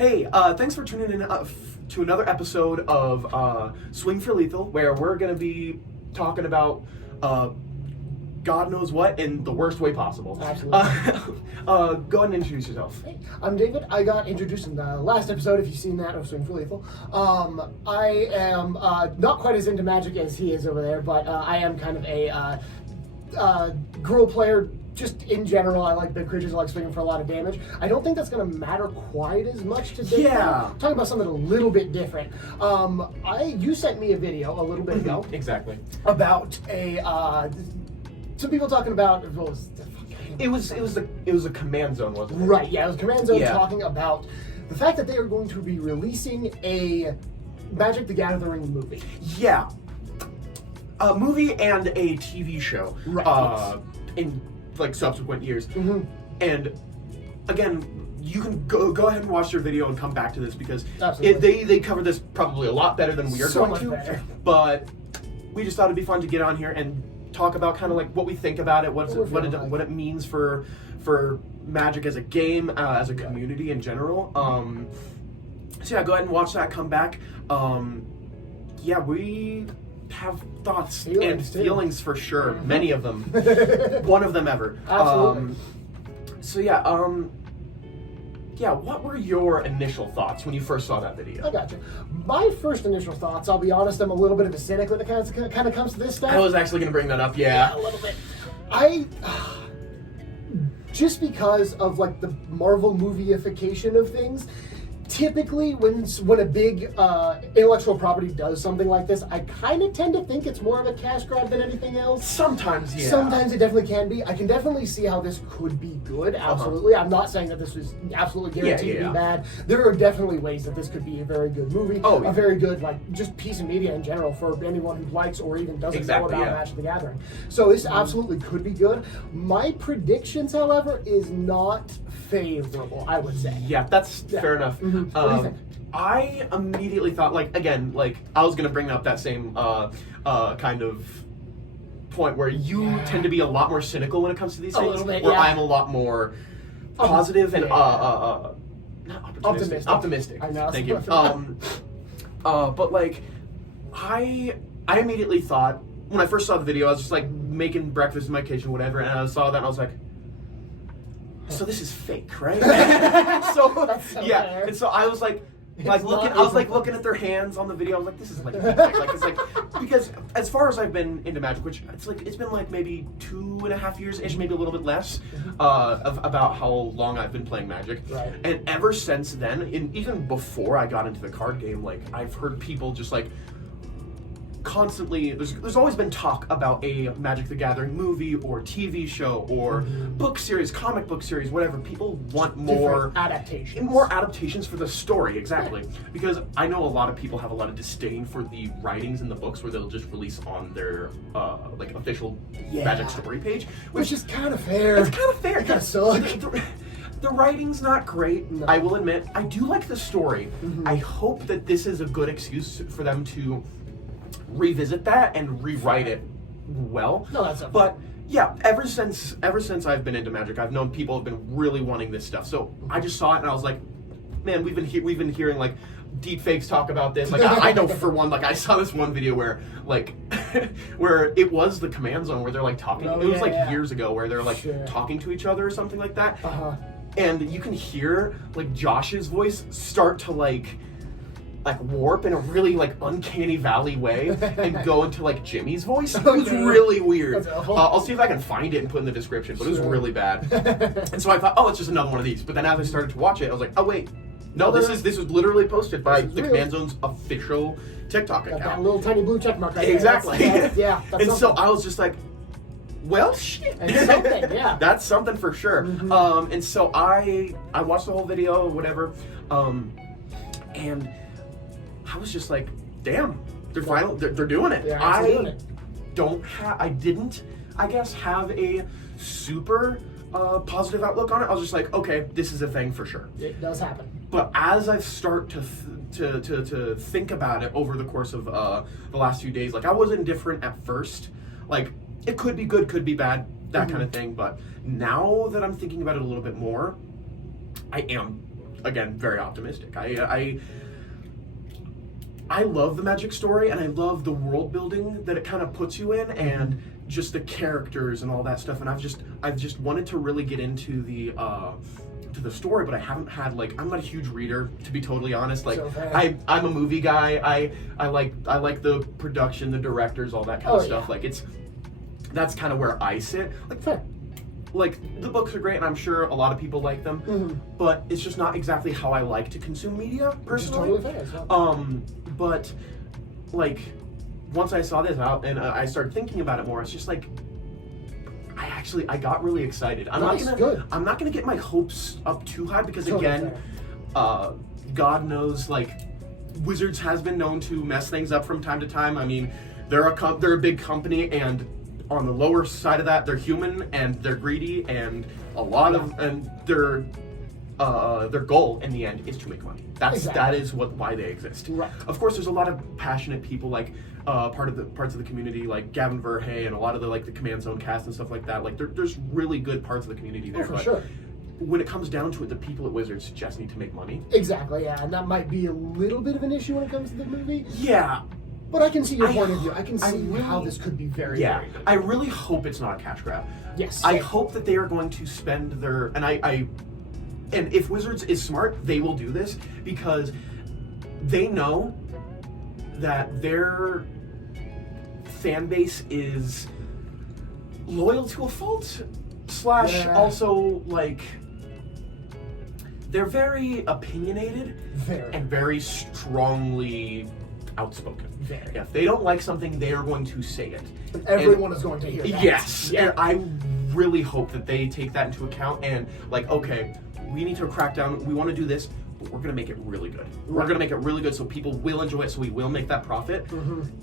Hey, thanks for tuning in to another episode of Swing for Lethal, where we're going to be talking about God knows what in the worst way possible. Absolutely. Go ahead and introduce yourself. Hey, I'm David. I got introduced in the last episode, if you've seen that, of Swing for Lethal. I am not quite as into Magic as he is over there, but I am kind of a girl player. Just in general, I like big creatures. I like swinging for a lot of damage. I don't think that's going to matter quite as much today. Yeah. Talking about something a little bit different. You sent me a video a little bit ago. Exactly. About some people talking about It was a command zone, wasn't it? Right, yeah, it was Command Zone Yeah. talking about the fact that they are going to be releasing a Magic the Gathering movie. Yeah. A movie and a TV show. Right. In like subsequent years. Mm-hmm. And again, you can go ahead and watch their video and come back to this because Absolutely. they cover this probably a lot better than we are So going much to. better. But we just thought it'd be fun to get on here and talk about kind of like what we think about it, what it means for Magic as a game, as a community in general. So yeah, go ahead and watch that. Come back. Yeah, we have thoughts and feelings for sure. Mm-hmm. Many of them. One of them ever. Absolutely. So yeah, what were your initial thoughts when you first saw that video? I got you. My first initial thoughts, I'll be honest, I'm a little bit of a cynic when it kind of comes to this stuff. I was actually going to bring that up, yeah. A little bit. Just because of like the Marvel movie-ification of things, typically when a big intellectual property does something like this, I kind of tend to think it's more of a cash grab than anything else. Sometimes, yeah. Sometimes it definitely can be. I can definitely see how this could be good, absolutely. I'm not saying that this was absolutely guaranteed to be bad. There are definitely ways that this could be a very good movie, a very good, like, just piece of media in general for anyone who likes or even doesn't know about Magic the Gathering. So this absolutely could be good. My predictions, however, is not favorable, I would say. Yeah, that's fair enough. Mm-hmm. What do you think? I immediately thought, I was going to bring up that same kind of point where you tend to be a lot more cynical when it comes to these things, little bit, where I'm a lot more positive and not optimistic. I know. Thank you. But I immediately thought, when I first saw the video, I was just making breakfast in my kitchen, whatever, and I saw that and I was like, so this is fake, right? Fair. And so I was looking at their hands on the video. I was like, this is fake. Because as far as I've been into Magic, which it's been maybe 2.5 years ish, maybe a little bit less, about how long I've been playing Magic. Right. And ever since then, even before I got into the card game, I've heard people just constantly, there's always been talk about a Magic the Gathering movie or TV show or book series, comic book series, whatever. People want more adaptations for the story, exactly. Because I know a lot of people have a lot of disdain for the writings in the books where they'll just release on their official Magic story page, which is kind of fair. It's kind of fair. It kind of sucks. The writing's not great, I will admit. I do like the story. I hope that this is a good excuse for them to revisit that and rewrite it well. No, that's not But yeah, ever since I've been into Magic, I've known people have been really wanting this stuff. So I just saw it and I was like, man, we've been hearing deep fakes talk about this. I know for one, I saw this one video where where it was the command zone where they're talking. It was years ago where they're talking to each other or something like that. And you can hear Josh's voice start to warp in a really uncanny valley way and go into Jimmy's voice. It was really weird. I'll see if I can find it and put it in the description, but it was really bad. And so I thought, it's just another one of these. But then as I started to watch it, I was like, oh wait, no, this was literally posted by the Command Zone's official TikTok account. That little tiny blue check mark right exactly. there. That's and so I was just like, well, shit. It's something, yeah. That's something for sure. And so I watched the whole video, whatever, and I was just like, damn, they're doing it. I didn't, I guess, have a super positive outlook on it. I was just like, okay, this is a thing for sure. It does happen. But as I've started to think about it over the course of the last few days, I was indifferent at first. It could be good, could be bad, that kind of thing. But now that I'm thinking about it a little bit more, I am again, very optimistic. I love the magic story, and I love the world building that it kind of puts you in, and just the characters and all that stuff. And I've just wanted to really get into the story, but I haven't had, like, I'm not a huge reader, to be totally honest. Like, I'm a movie guy. I like the production, the directors, all that kind of stuff. Like, that's kind of where I sit. Like, fair. Like, the books are great, and I'm sure a lot of people like them, but it's just not exactly how I like to consume media, personally. Which is totally fair. But, like, once I saw this out and I started thinking about it more, it's just like, I got really excited. I'm not gonna get my hopes up too high, because again, God knows, like, Wizards has been known to mess things up from time to time. I mean, they're a big company, and on the lower side of that, they're human and they're greedy, and their goal in the end is to make money. That is why they exist. Right. Of course, there's a lot of passionate people, like parts of the community, like Gavin Verhey and a lot of the Command Zone cast and stuff like that. Like, there's really good parts of the community there. For sure. When it comes down to it, the people at Wizards just need to make money. Exactly. Yeah, and that might be a little bit of an issue when it comes to the movie. Yeah. But I can see your point of view. I can see how this could be very good. I really hope it's not a cash grab. Yes. I hope that they are going to spend their... And if Wizards is smart, they will do this, because they know that their fan base is loyal to a fault, / also, like... They're very opinionated and very strongly outspoken. If they don't like something, they are going to say it. And everyone is going to hear that. Yes. Yeah. And I really hope that they take that into account and, like, okay, we need to crack down. We want to do this, but we're going to make it really good. Right. We're going to make it really good so people will enjoy it, so we will make that profit,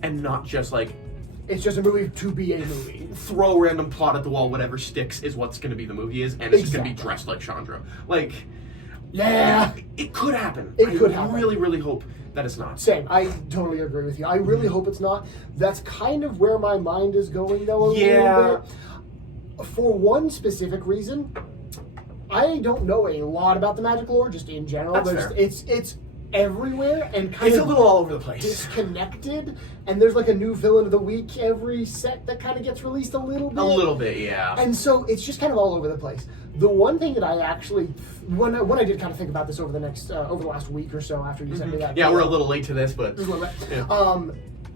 and not just, like... It's just a movie to be a movie. Throw random plot at the wall, whatever sticks is what's going to be the movie is, and it's just going to be dressed like Chandra. Like... Yeah. It could happen. It could happen. I really, really hope that it's not. Same. I totally agree with you. I really hope it's not. That's kind of where my mind is going, though, a little bit. For one specific reason, I don't know a lot about the magic lore, just in general. That's fair. It's everywhere and kind of... It's a little all over the place. Disconnected, and there's like a new villain of the week every set that kind of gets released a little bit. A little bit, yeah. And so it's just kind of all over the place. The one thing that I actually, when I did kind of think about this over the last week or so after you sent me that. Yeah, we're a little late to this, but...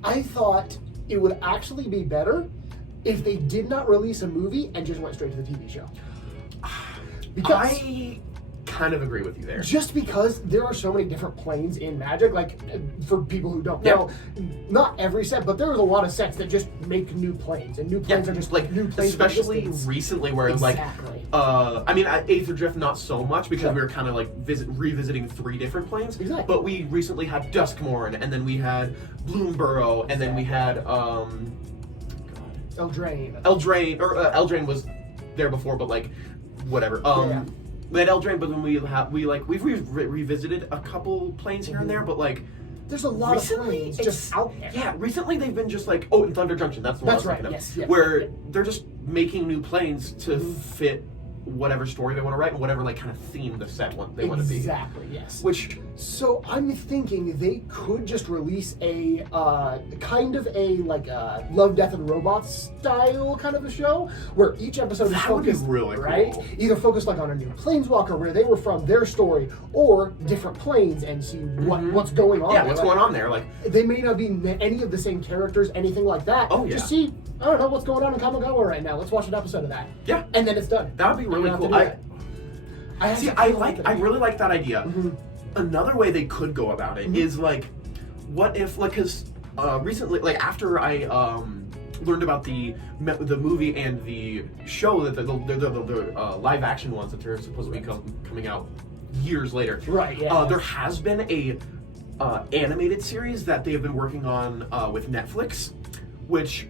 I thought it would actually be better if they did not release a movie and just went straight to the TV show. Because I kind of agree with you there. Just because there are so many different planes in Magic, like, for people who don't know, not every set, but there's a lot of sets that just make new planes, and new planes are just like new planes. Especially recently, where it's like, I mean, at Aether Drift not so much, because we were kind of like revisiting 3 different planes. Exactly. But we recently had Duskmourn, and then we had Bloomburrow, and then we had Eldraine. Eldraine was there before, but like whatever. We had Eldraine, but then we've revisited a couple planes here and there, but like there's a lot of planes just out there. Yeah, recently they've been just like, in Thunder Junction, that's the one I was thinking of. Yes, where they're just making new planes to fit whatever story they want to write and whatever like kind of theme the set they want to be. Exactly, yes. So I'm thinking they could just release a kind of a like Love, Death, and Robots style kind of a show where each episode is focused, really right? Cool. Either focused like on a new planeswalker where they were from, their story, or different planes and see what's going on. Yeah, what's going on there? Like they may not be any of the same characters, anything like that. Oh yeah. Just see, I don't know what's going on in Kamigawa right now. Let's watch an episode of that. Yeah, and then it's done. That would be really cool. I really like that idea. Another way they could go about it is like, what if, like, because recently, like after I learned about the movie and the show, that the live action ones that they're supposed to be coming out years later. Right. Yeah. There has been a animated series that they have been working on with Netflix, which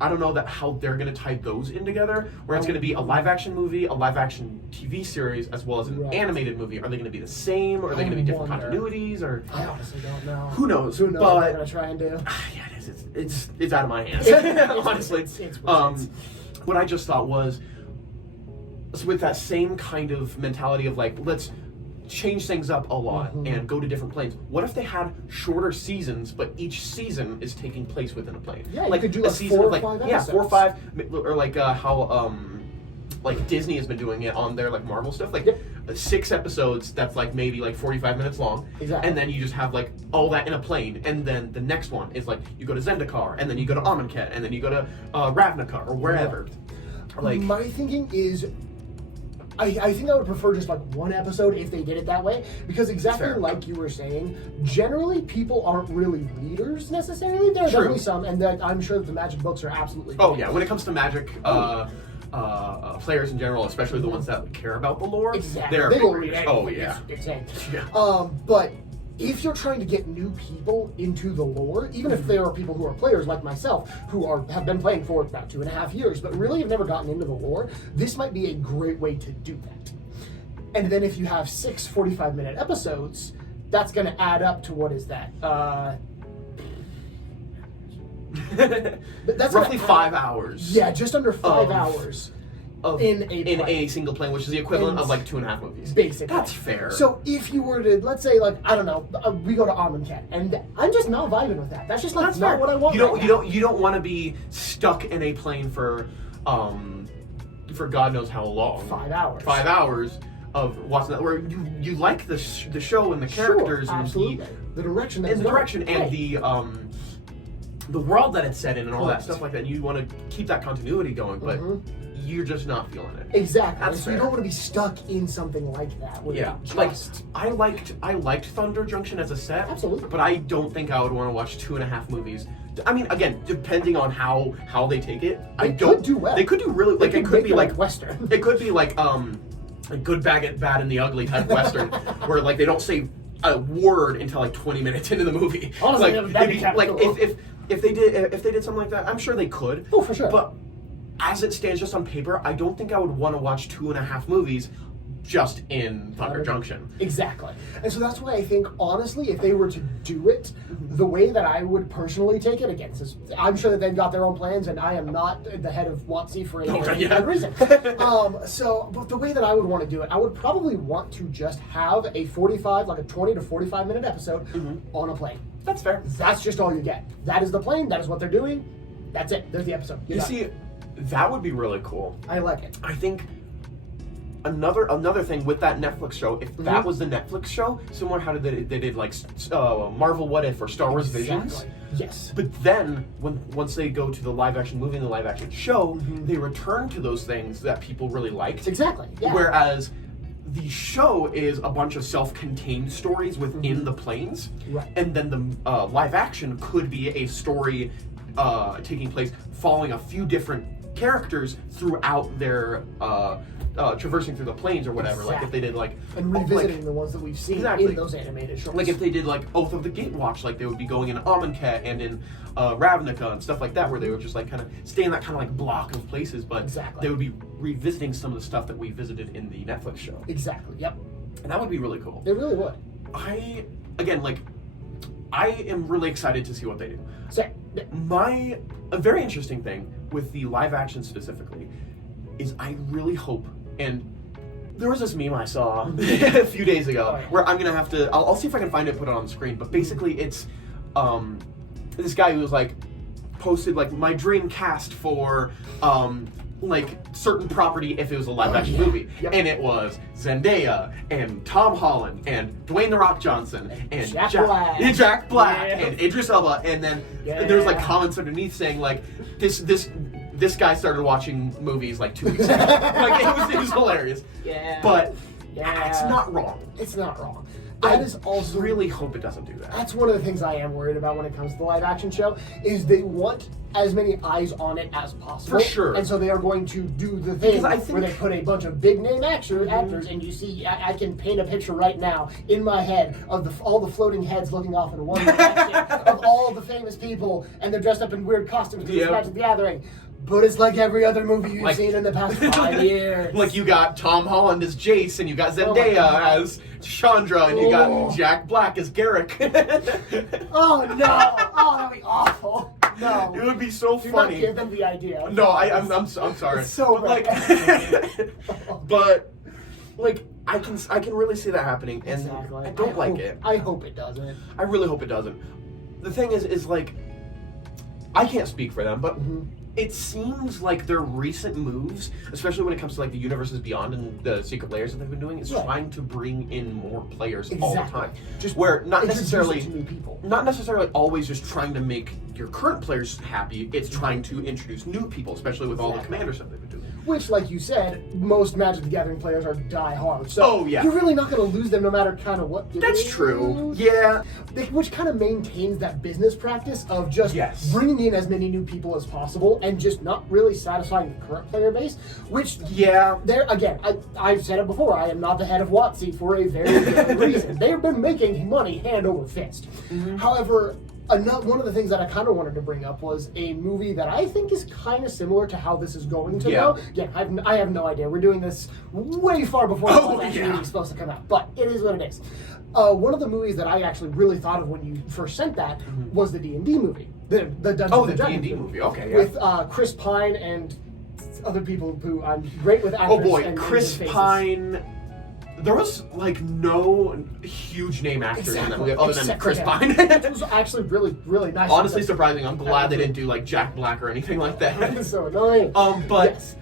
I don't know how they're going to tie those in together, where it's going to be a live-action movie, a live-action TV series, as well as an animated movie. Are they going to be the same, or are they going to be different continuities, or... I honestly don't know. Who knows? Who knows what they're going to try and do? Yeah, it is. It's out of my hands. Honestly. What I just thought was, with that same kind of mentality of, like, let's change things up a lot and go to different planes. What if they had shorter seasons, but each season is taking place within a plane? Yeah, like you could do a like season 4 or of like 5 episodes. 4 or 5, or like how like Disney has been doing it on their like Marvel stuff, like 6 episodes that's like maybe like 45 minutes long, Exactly. and then you just have like all that in a plane, and then the next one is like you go to Zendikar, and then you go to Amonkhet, and then you go to Ravnica or wherever. Like my thinking is, I think I would prefer just like 1 episode if they did it that way, because exactly Fair. like you were saying, generally people aren't really readers necessarily. There are True. definitely some, and that I'm sure that the Magic books are absolutely oh great. yeah, when it comes to Magic, players in general, especially the ones that care about the lore, Exactly. they're They will big read readers. anything. Oh yeah. It's insane. Yeah. But if you're trying to get new people into the lore, even if there are people who are players like myself who have been playing for about 2.5 years, but really have never gotten into the lore, this might be a great way to do that. And then if you have 6 45-minute episodes, that's going to add up to, what is that? That's roughly gonna 5 hours. Yeah, just under 5 hours. In a single plane, which is the equivalent of like 2.5 movies. Basically. That's fair. So if you were to, let's say, like, I don't know, we go to Amonkhet, and I'm just not vibing with that. That's just like That's not fair. what I want. You don't want to be stuck in a plane for God knows how long. 5 hours. 5 hours of watching that, where you like the show and the characters Sure, absolutely. The direction and the world that it's set in and all that stuff like that. And you want to keep that continuity going, but you're just not feeling it. Exactly. That's So fair. you don't want to be stuck in something like that. Where Yeah, you like just... I liked Thunder Junction as a set, Absolutely. but I don't think I would want to watch 2.5 movies. I mean, again, depending on how they take it, They could do well. They could do really like it could make be like Western. It could be like a Good Bad and the Ugly type Western, where like they don't say a word until like 20 minutes into the movie. Honestly, like, that'd be like cool. if they did something like that, I'm sure they could. Oh, for sure. But as it stands, just on paper, I don't think I would want to watch 2.5 movies just in Thunder Junction. Exactly. And so that's why I think, honestly, if they were to do it, the way that I would personally take it, again, since I'm sure that they've got their own plans, and I am not the head of WotC for any good reason. But the way that I would want to do it, I would probably want to just have a 20 to 45 minute episode on a plane. That's fair. That's just all you get. That is the plane. That is what they're doing. That's it. There's the episode. You see, that would be really cool. I like it. I think another thing with that Netflix show, if that was the Netflix show, similar how they did like Marvel What If or Star Wars Visions. Yes. But then once they go to the live action movie and the live action show, they return to those things that people really liked. Exactly. Yeah. Whereas the show is a bunch of self-contained stories within the planes, Right. and then the live action could be a story taking place following a few different characters throughout their traversing through the planes or whatever. Exactly. Like if they did like and revisiting the ones that we've seen in those animated shorts. like if they did like Oath of the Gatewatch, like they would be going in Amonkhet and in Ravnica and stuff like that, where they would just like kind of stay in that kind of like block of places, but they would be revisiting some of the stuff that we visited in the Netflix show. Exactly. Yep. And that would be really cool. It really would. I am really excited to see what they do. A very interesting thing with the live action specifically is I really hope, and there was this meme I saw a few days ago where I'm gonna have to, I'll see if I can find it, put it on the screen, but basically it's this guy who was like posted like my dream cast for like certain property if it was a live action movie, and it was Zendaya and Tom Holland and Dwayne The Rock Johnson and Jack Black and Idris Elba, and then there's like comments underneath saying like this guy started watching movies like 2 weeks ago. Like it was hilarious. But it's not wrong. It's not wrong. That is also, really hope it doesn't do that. That's one of the things I am worried about when it comes to the live action show, is they want as many eyes on it as possible. For sure. And so they are going to do the thing where they put a bunch of big name actors, and you see, I can paint a picture right now in my head of all the floating heads looking off in one direction of all the famous people, and they're dressed up in weird costumes because it's Magic the Gathering. But it's like every other movie you've seen in the past 5 years. Like you got Tom Holland as Jace, and you got Zendaya as Chandra, and you got Jack Black as Garrick. Oh no! Oh, that'd be awful. No. It would be so funny. Do not give them the idea. No, I'm sorry. It's so but bad. but like I can really see that happening, and exactly. I don't like it. I hope it doesn't. I really hope it doesn't. The thing is like, I can't speak for them, but it seems like their recent moves, especially when it comes to like the Universes Beyond and the Secret Layers that they've been doing, is trying to bring in more players all the time. Just where not necessarily new people. Not necessarily always just trying to make your current players happy. It's trying to introduce new people, especially with all the Commander stuff they've been doing. Which, like you said, most Magic the Gathering players are die-hard. So you're really not going to lose them no matter kind of what you do. That's true. Yeah. Which kind of maintains that business practice of just bringing in as many new people as possible and just not really satisfying the current player base. Which, there again, I've said it before, I am not the head of WotC for a very good reason. They've been making money hand over fist. However, one of the things that I kind of wanted to bring up was a movie that I think is kind of similar to how this is going to go. Again, I have no idea. We're doing this way far before the movie is supposed to come out, but it is what it is. One of the movies that I actually really thought of when you first sent that was the D&D movie. The Dungeons and Dragons D&D movie. Okay, with Chris Pine and other people who I'm great with actors. Oh boy, and Chris Pine. There was like no huge name actors in that movie other than Chris Pine. It was actually really, really nice. Honestly surprising. I'm glad they didn't do like Jack Black or anything like that. It's so annoying. But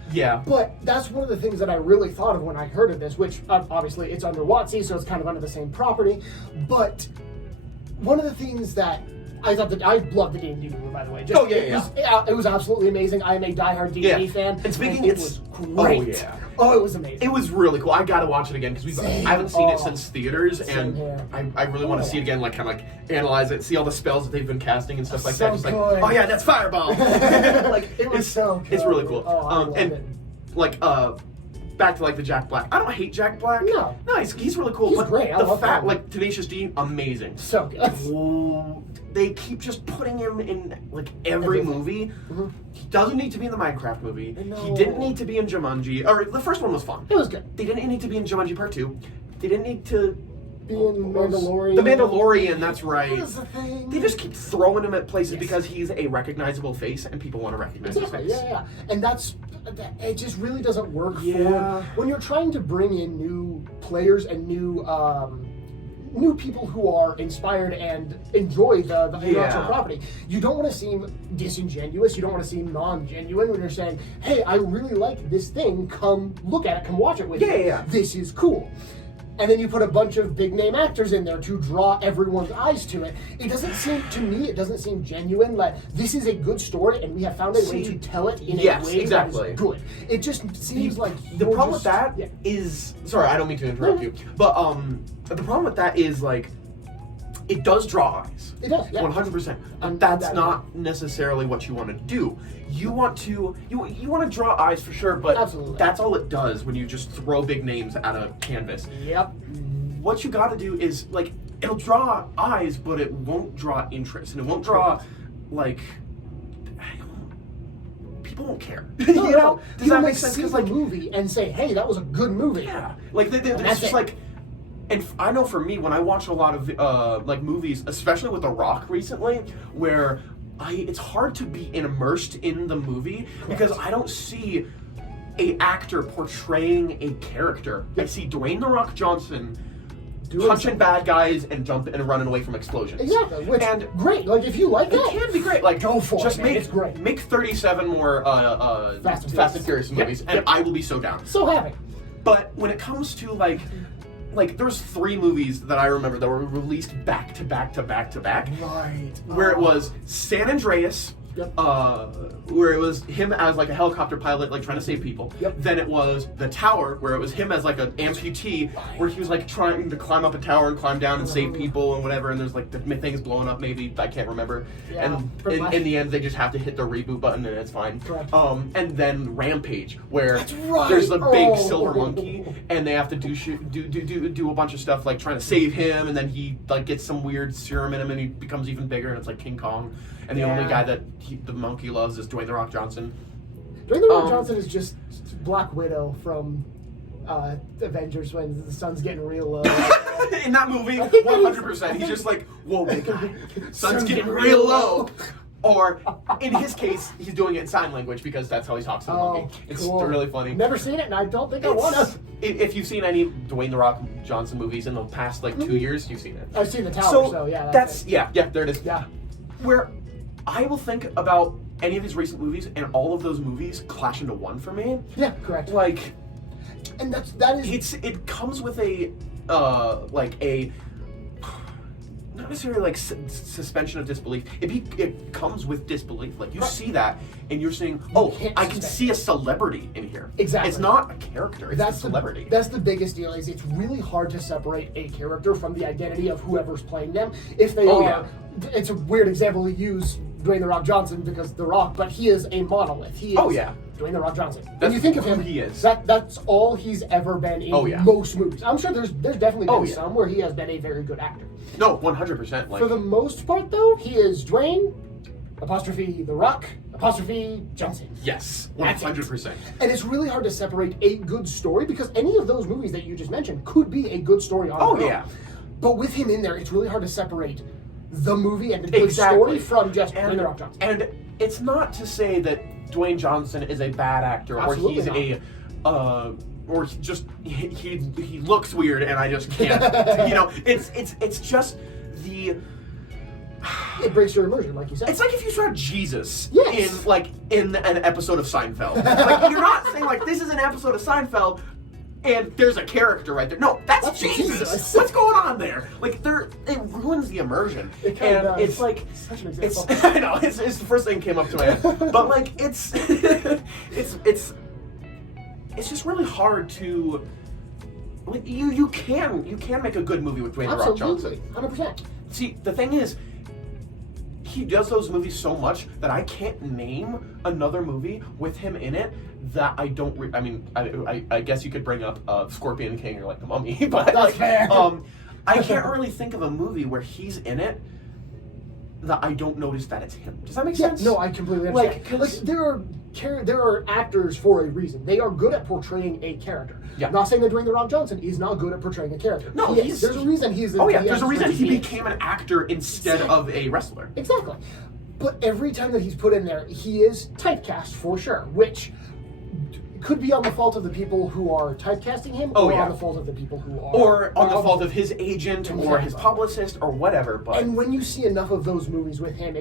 But that's one of the things that I really thought of when I heard of this, which obviously it's under WotC, so it's kind of under the same property. But one of the things that I thought that I loved the D&D movie, by the way. It was absolutely amazing. I am a diehard D&D fan. And speaking, it was great. Oh, it was amazing. It was really cool. I gotta watch it again because I haven't seen it since theaters, and I really want to see it again. Like kind of like analyze it, see all the spells that they've been casting and stuff like that. Just like, oh yeah, that's Fireball. Like it was so good. It's really cool. Oh, I love it. Like back to like the Jack Black. I don't hate Jack Black. No, he's really cool. He's great. I love him. Like Tenacious D, amazing. So good. They keep just putting him in like every movie. He doesn't need to be in the Minecraft movie. He didn't need to be in Jumanji. Or the first one was fun. It was good. They didn't need to be in Jumanji Part 2. They didn't need to be in Mandalorian. The Mandalorian, that's right. That was the thing. They just keep throwing him at places because he's a recognizable face and people want to recognize his face. Yeah. And it just really doesn't work for when you're trying to bring in new players and new people who are inspired and enjoy the intellectual property. You don't want to seem disingenuous. You don't want to seem non-genuine when you're saying, hey, I really like this thing. Come look at it. Come watch it with me. This is cool. And then you put a bunch of big name actors in there to draw everyone's eyes to it. It doesn't seem, to me, it doesn't seem genuine. Like, this is a good story and we have found a way to tell it in a way that is good. It just seems like the problem with that is, sorry, I don't mean to interrupt you, but the problem with that is like, it does draw eyes. It does, 100%. And that's not necessarily what you want to do. You want to draw eyes for sure, but that's all it does when you just throw big names at a canvas. What you got to do is like it'll draw eyes, but it won't draw interest, and it won't draw like people won't care. You know? Does that make sense? Because like movie and say, hey, that was a good movie. Yeah, like it's just like. And I know for me, when I watch a lot of like movies, especially with The Rock recently, where it's hard to be immersed in the movie because I don't see a actor portraying a character. I see Dwayne The Rock Johnson punching bad guys and jumping and running away from explosions. Exactly. Great. Like if you like that, it can be great. Like go for it. It's great. Make 37 more Fast and Furious movies, and I will be so down. So happy. But when it comes to like there's 3 movies that I remember that were released back to back to back to back. Right. Where it was San Andreas, where it was him as like a helicopter pilot, like trying to save people. Then it was The Tower, where it was him as like an amputee, where he was like trying to climb up a tower and climb down and save people and whatever. And there's like the things blowing up, maybe I can't remember. And in the end, they just have to hit the reboot button and it's fine. And then Rampage, where there's a big silver monkey and they have to do a bunch of stuff like trying to save him, and then he like gets some weird serum in him and he becomes even bigger and it's like King Kong. And the only guy that the monkey loves is Dwayne The Rock Johnson. Dwayne The Rock Johnson is just Black Widow from Avengers when the sun's getting real low. In that movie, 100%. He's just like, whoa, big guy. Sun's getting real low. Or, in his case, he's doing it in sign language because that's how he talks to the monkey. It's cool. really funny. Never seen it, and I don't think I want to. If you've seen any Dwayne "The Rock" Johnson movies in the past, 2 years, you've seen it. I've seen The Tower, so yeah. That's yeah, there it is. Yeah. Where I will think about any of his recent movies, and all of those movies clash into one for me. Yeah, correct. And that is. It comes with a not necessarily suspension of disbelief. It comes with disbelief. Like you see that, and you're saying, "Oh, I can see a celebrity in here." Exactly. It's not a character. It's a celebrity. That's the biggest deal. Is it's really hard to separate a character from the identity of whoever's playing them. If they are, yeah. It's a weird example to use Dwayne "The Rock" Johnson because The Rock, but he is a monolith. He is. Dwayne "The Rock" Johnson. When you think of him, he is. That's all he's ever been in most movies. I'm sure there's definitely been some where he has been a very good actor. No, 100%. For the most part, though, he is Dwayne ' The Rock ' Johnson. Yes, 100%. And it's really hard to separate a good story because any of those movies that you just mentioned could be a good story on their own. Yeah. But with him in there, it's really hard to separate the movie and the good story from just Dwayne "The Rock" Johnson. And it's not to say that Dwayne Johnson is a bad actor Absolutely or he looks weird and I just can't. It's just the. It breaks your immersion, like you said. It's like if you saw Jesus Yes. in an episode of Seinfeld. You're not saying this is an episode of Seinfeld and there's a character right there. No, that's Jesus. What's going on there? It ruins the immersion. It kind of it's such an example. I know it's the first thing that came up to my head. But it's just really hard to. You can make a good movie with Dwayne "The Rock" Johnson. 100%. See, the thing is, he does those movies so much that I can't name another movie with him in it that I don't. I guess you could bring up Scorpion King or The Mummy, but that's fair. I can't really think of a movie where he's in it that I don't notice that it's him. Does that make sense? No, I completely understand. There are actors for a reason. They are good at portraying a character. Yeah. I'm not saying that Dwayne "The Rock" Johnson is not good at portraying a character. No, there's a reason he's. There's a reason he became an actor instead of a wrestler. Exactly. But every time that he's put in there, he is typecast for sure, which could be on the fault of the people who are typecasting him, or on the fault of the people who are, or on the fault of his agent or his publicist or whatever. But and when you see enough of those movies with him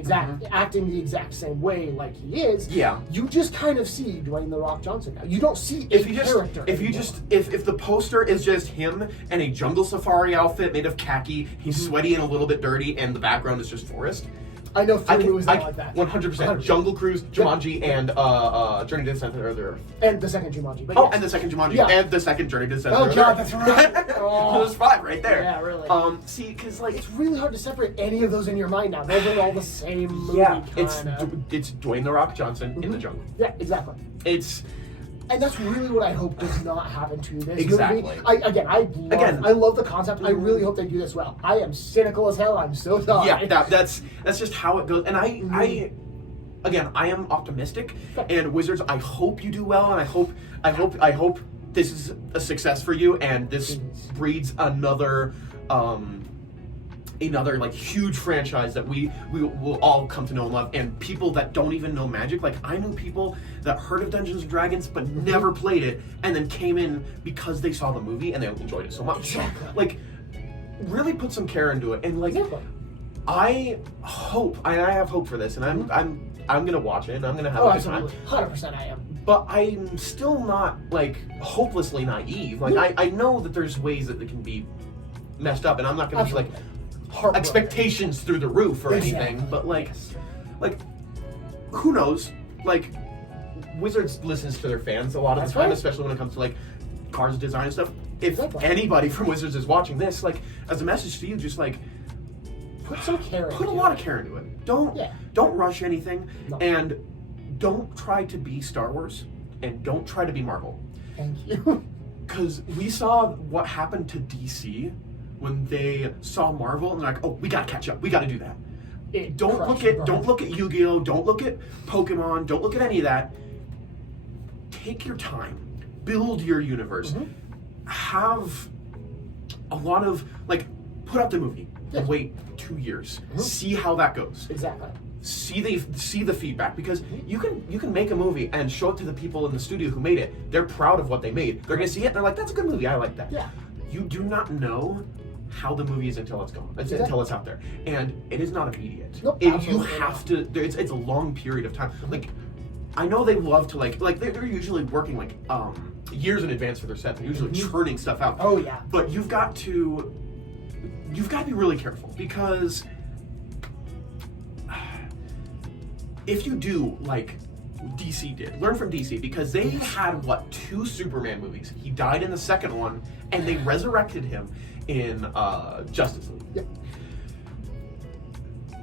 acting the exact same way like he is, you just kind of see Dwayne "The Rock" Johnson now. You don't see a character. If the poster is just him in a jungle safari outfit made of khaki, he's sweaty and a little bit dirty, and the background is just forest. I know three movies like that. 100%. Jungle Cruise, Jumanji, and Journey to the Center of the Earth. And the second Jumanji. But and the second Jumanji, and the second Journey to the Center of the Earth. Oh god, that's right. There's 5 right there. Yeah, really. See, because it's really hard to separate any of those in your mind now. Those are all the same movie. It's Dwayne "The Rock" Johnson in the jungle. Yeah, exactly. And that's really what I hope does not happen to this movie. I love the concept. I really hope they do this well. I am cynical as hell. I'm so sorry. Yeah, that's just how it goes. And I am optimistic. And Wizards, I hope you do well, and I hope this is a success for you, and this breeds another huge franchise that we will all come to know and love, and people that don't even know Magic. I knew people that heard of Dungeons & Dragons but never played it, and then came in because they saw the movie and they enjoyed it so much. Exactly. Really put some care into it, and I have hope for this, and I'm gonna watch it, and I'm gonna have a good time. 100% I am. But I'm still not hopelessly naive. I know that there's ways that it can be messed up, and I'm not gonna be expectations through the roof or anything, but who knows? Wizards listens to their fans a lot of the time, especially when it comes to cards design and stuff. If anybody from Wizards is watching this, as a message to you, just put some care. Put a lot of care into it. Don't rush anything, and don't try to be Star Wars, and don't try to be Marvel. Thank you. Because we saw what happened to DC when they saw Marvel, and they're like, "Oh, we gotta catch up. We gotta do that." Don't look at Yu-Gi-Oh! Don't look at Pokemon. Don't look at any of that. Take your time. Build your universe. Have a lot of put out the movie and wait 2 years. See how that goes. Exactly. see the feedback, because you can make a movie and show it to the people in the studio who made it. They're proud of what they made. They're gonna see it and they're like, that's a good movie, I like that. Yeah. You do not know how the movie is until it's gone, until it's out there, and it is not immediate. Nope, You have to. It's a long period of time. Like, I know they love to like they're usually working like years in advance for their sets. They're usually churning stuff out. Oh yeah. But you've got to be really careful, because if you do like DC did, learn from DC, because they had 2 Superman movies. He died in the second one, and they resurrected him in Justice League. Yep.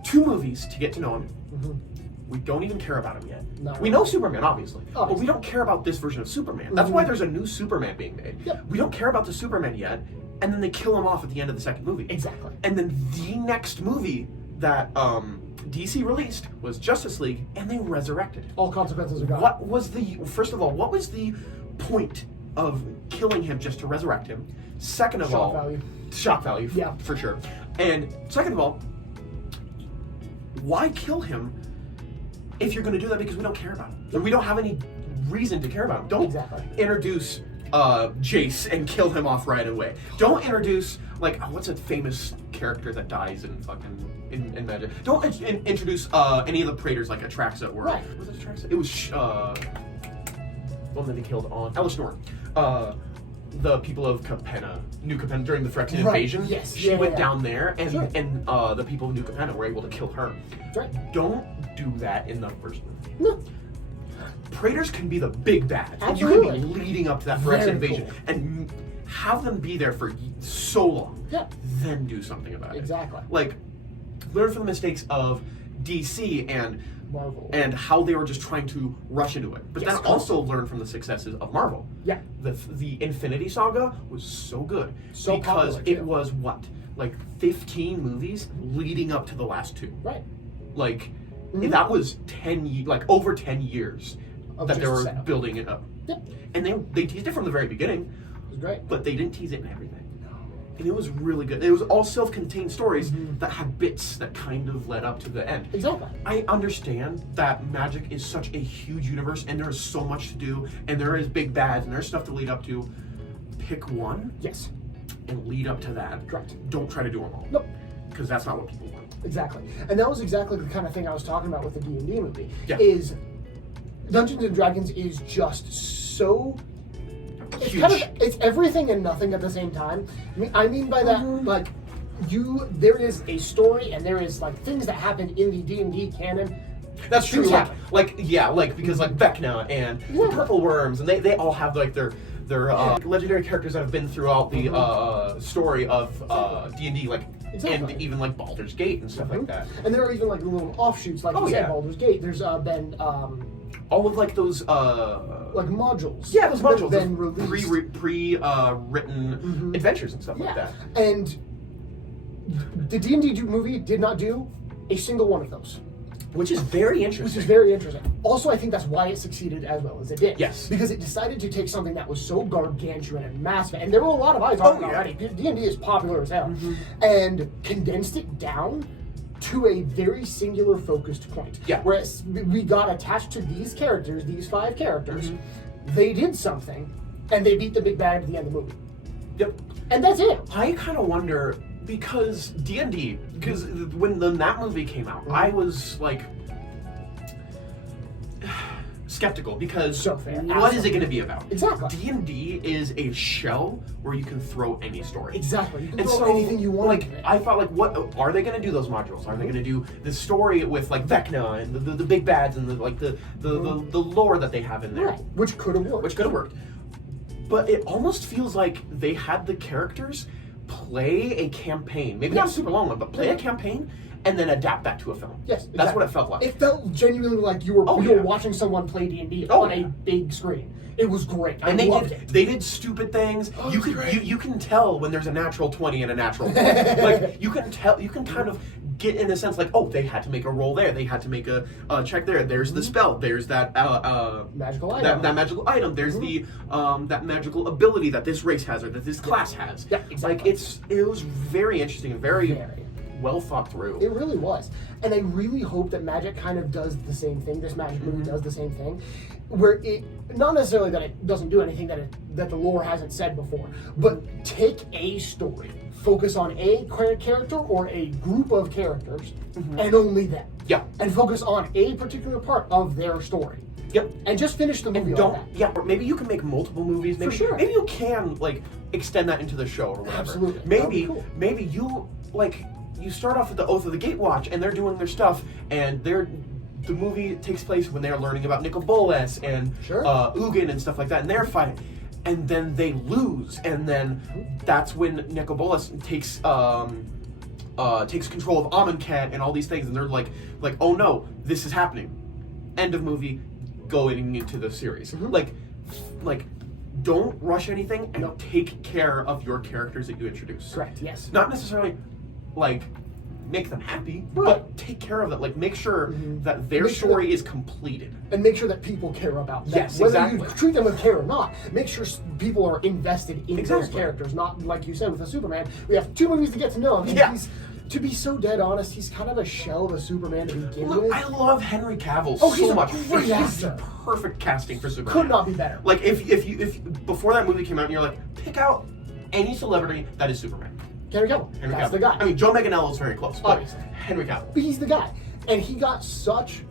2 movies to get to know him. We don't even care about him yet. We know Superman, obviously, but we don't care about this version of Superman. That's why there's a new Superman being made. Yep. We don't care about the Superman yet, and then they kill him off at the end of the second movie. Exactly. And then the next movie that DC released was Justice League, and they resurrected it. All consequences are gone. First of all, what was the point of killing him just to resurrect him? Second of all, shock value, yeah, for sure. And second of all, why kill him if you're going to do that? Because we don't care about him. Yep. We don't have any reason to care about him. Don't introduce Jace and kill him off right away. Don't introduce what's a famous character that dies in in Magic? Don't introduce any of the Praetors like Atraxa or was it Atraxa? It was one that they killed on Ella Snorn. The people of Capenna, New Capenna, during the Phyrexian invasion. Yes. She went down there, and the people of New Capenna were able to kill her. Right. Don't do that in the first movie. No. Praetors can be the big bad. Absolutely. You can be leading up to that Phyrexian invasion and have them be there for so long. Yeah. Then do something about it. Exactly. Like, learn from the mistakes of DC and Marvel, and how they were just trying to rush into it. But then also learn from the successes of Marvel. Yeah. The Infinity Saga was so good. So because popular, it was 15 movies leading up to the last 2. Right. That was over 10 years that they were building it up. Yep. And they teased it from the very beginning. It was great. But they didn't tease it in everything. And it was really good. It was all self-contained stories that had bits that kind of led up to the end. Exactly. I understand that Magic is such a huge universe, and there is so much to do, and there is big bads, and there's stuff to lead up to. Pick one. Yes. And lead up to that. Correct. Don't try to do them all. Nope. Because that's not what people want. Exactly. And that was exactly the kind of thing I was talking about with the D&D movie. Yeah. Is Dungeons and Dragons is just so... Huge. It's everything and nothing at the same time. I mean by that, there is a story and there is things that happen in the D&D canon. That's true. Because Vecna and the Purple Worms, and they all have their legendary characters that have been throughout the story of D&D, and even Baldur's Gate and stuff like that. And there are even little offshoots, you said, Baldur's Gate. There's been all of those modules. Yeah, those modules. Been released. Pre-written adventures and stuff like that. And the D&D movie did not do a single one of those. Which is very interesting. Which is very interesting. Also, I think that's why it succeeded as well as it did. Yes. Because it decided to take something that was so gargantuan and massive, and there were a lot of eyes on it already. D&D is popular as hell. And condensed it down to a very singular focused point. Yeah. Whereas we got attached to these characters, these 5 characters, they did something, and they beat the big bad at the end of the movie. Yep. And that's it. I kind of wonder, because D&D, because when that movie came out, I was skeptical, because what is it going to be about? Exactly. D&D is a shell where you can throw any story. Exactly. You can throw anything you want. I thought, what are they going to do? Those modules? Are they going to do the story with Vecna and the big bads and the lore that they have in there? Right. Which could have worked. But it almost feels like they had the characters play a campaign, maybe not a super long one, but play a campaign and then adapt that to a film. Yes, exactly. That's what it felt like. It felt genuinely like you were watching someone play D&D on a big screen. It was great. And they did stupid things. You can tell when there's a natural 20 and a natural 1. You can tell. You can kind of get in a sense they had to make a roll there. They had to make a check there. There's the spell. There's that magical item. That magical item. There's the that magical ability that this race has or that this class has. Yeah, exactly. It was very interesting and very well thought through. It really was. And I really hope that Magic kind of does the same thing. This Magic movie does the same thing. Where it, not necessarily that it doesn't do anything that the lore hasn't said before, but take a story, focus on a character or a group of characters, and only them. Yeah. And focus on a particular part of their story. Yep. And just finish the movie Don't, like that. yeah, or maybe you can make multiple movies. Maybe, For sure. Maybe you can, like, extend that into the show or whatever. Absolutely. Maybe, Cool. maybe you, like, you start off with the Oath of the Gatewatch, and they're doing their stuff, and the movie takes place when they're learning about Nicol Bolas and Ugin and stuff like that, and they're fighting. And then they lose, and then that's when Nicol Bolas takes control of Amonkhet and all these things, and they're like, oh no, this is happening. End of movie, going into the series. Like, don't rush anything and take care of your characters that you introduce. Correct, yes. Not necessarily, like, make them happy, but take care of it. Like, make sure that their story is completed. And make sure that people care about them. Yes, Whether exactly. you treat them with care or not, make sure people are invested in those characters. Not, like you said, with a Superman, we have 2 movies to get to know him. Yeah. To be so dead honest, he's kind of a shell of a Superman to begin with. I love Henry Cavill he's so a much. great He's actor. perfect casting for Superman. Could not be better. Like, if before that movie came out and you're like, pick out any celebrity that is Superman. Henry Cavill. That's the guy. I mean, Joe Manganiello's very close, but Obviously. Henry Cavill. But he's the guy. And he got such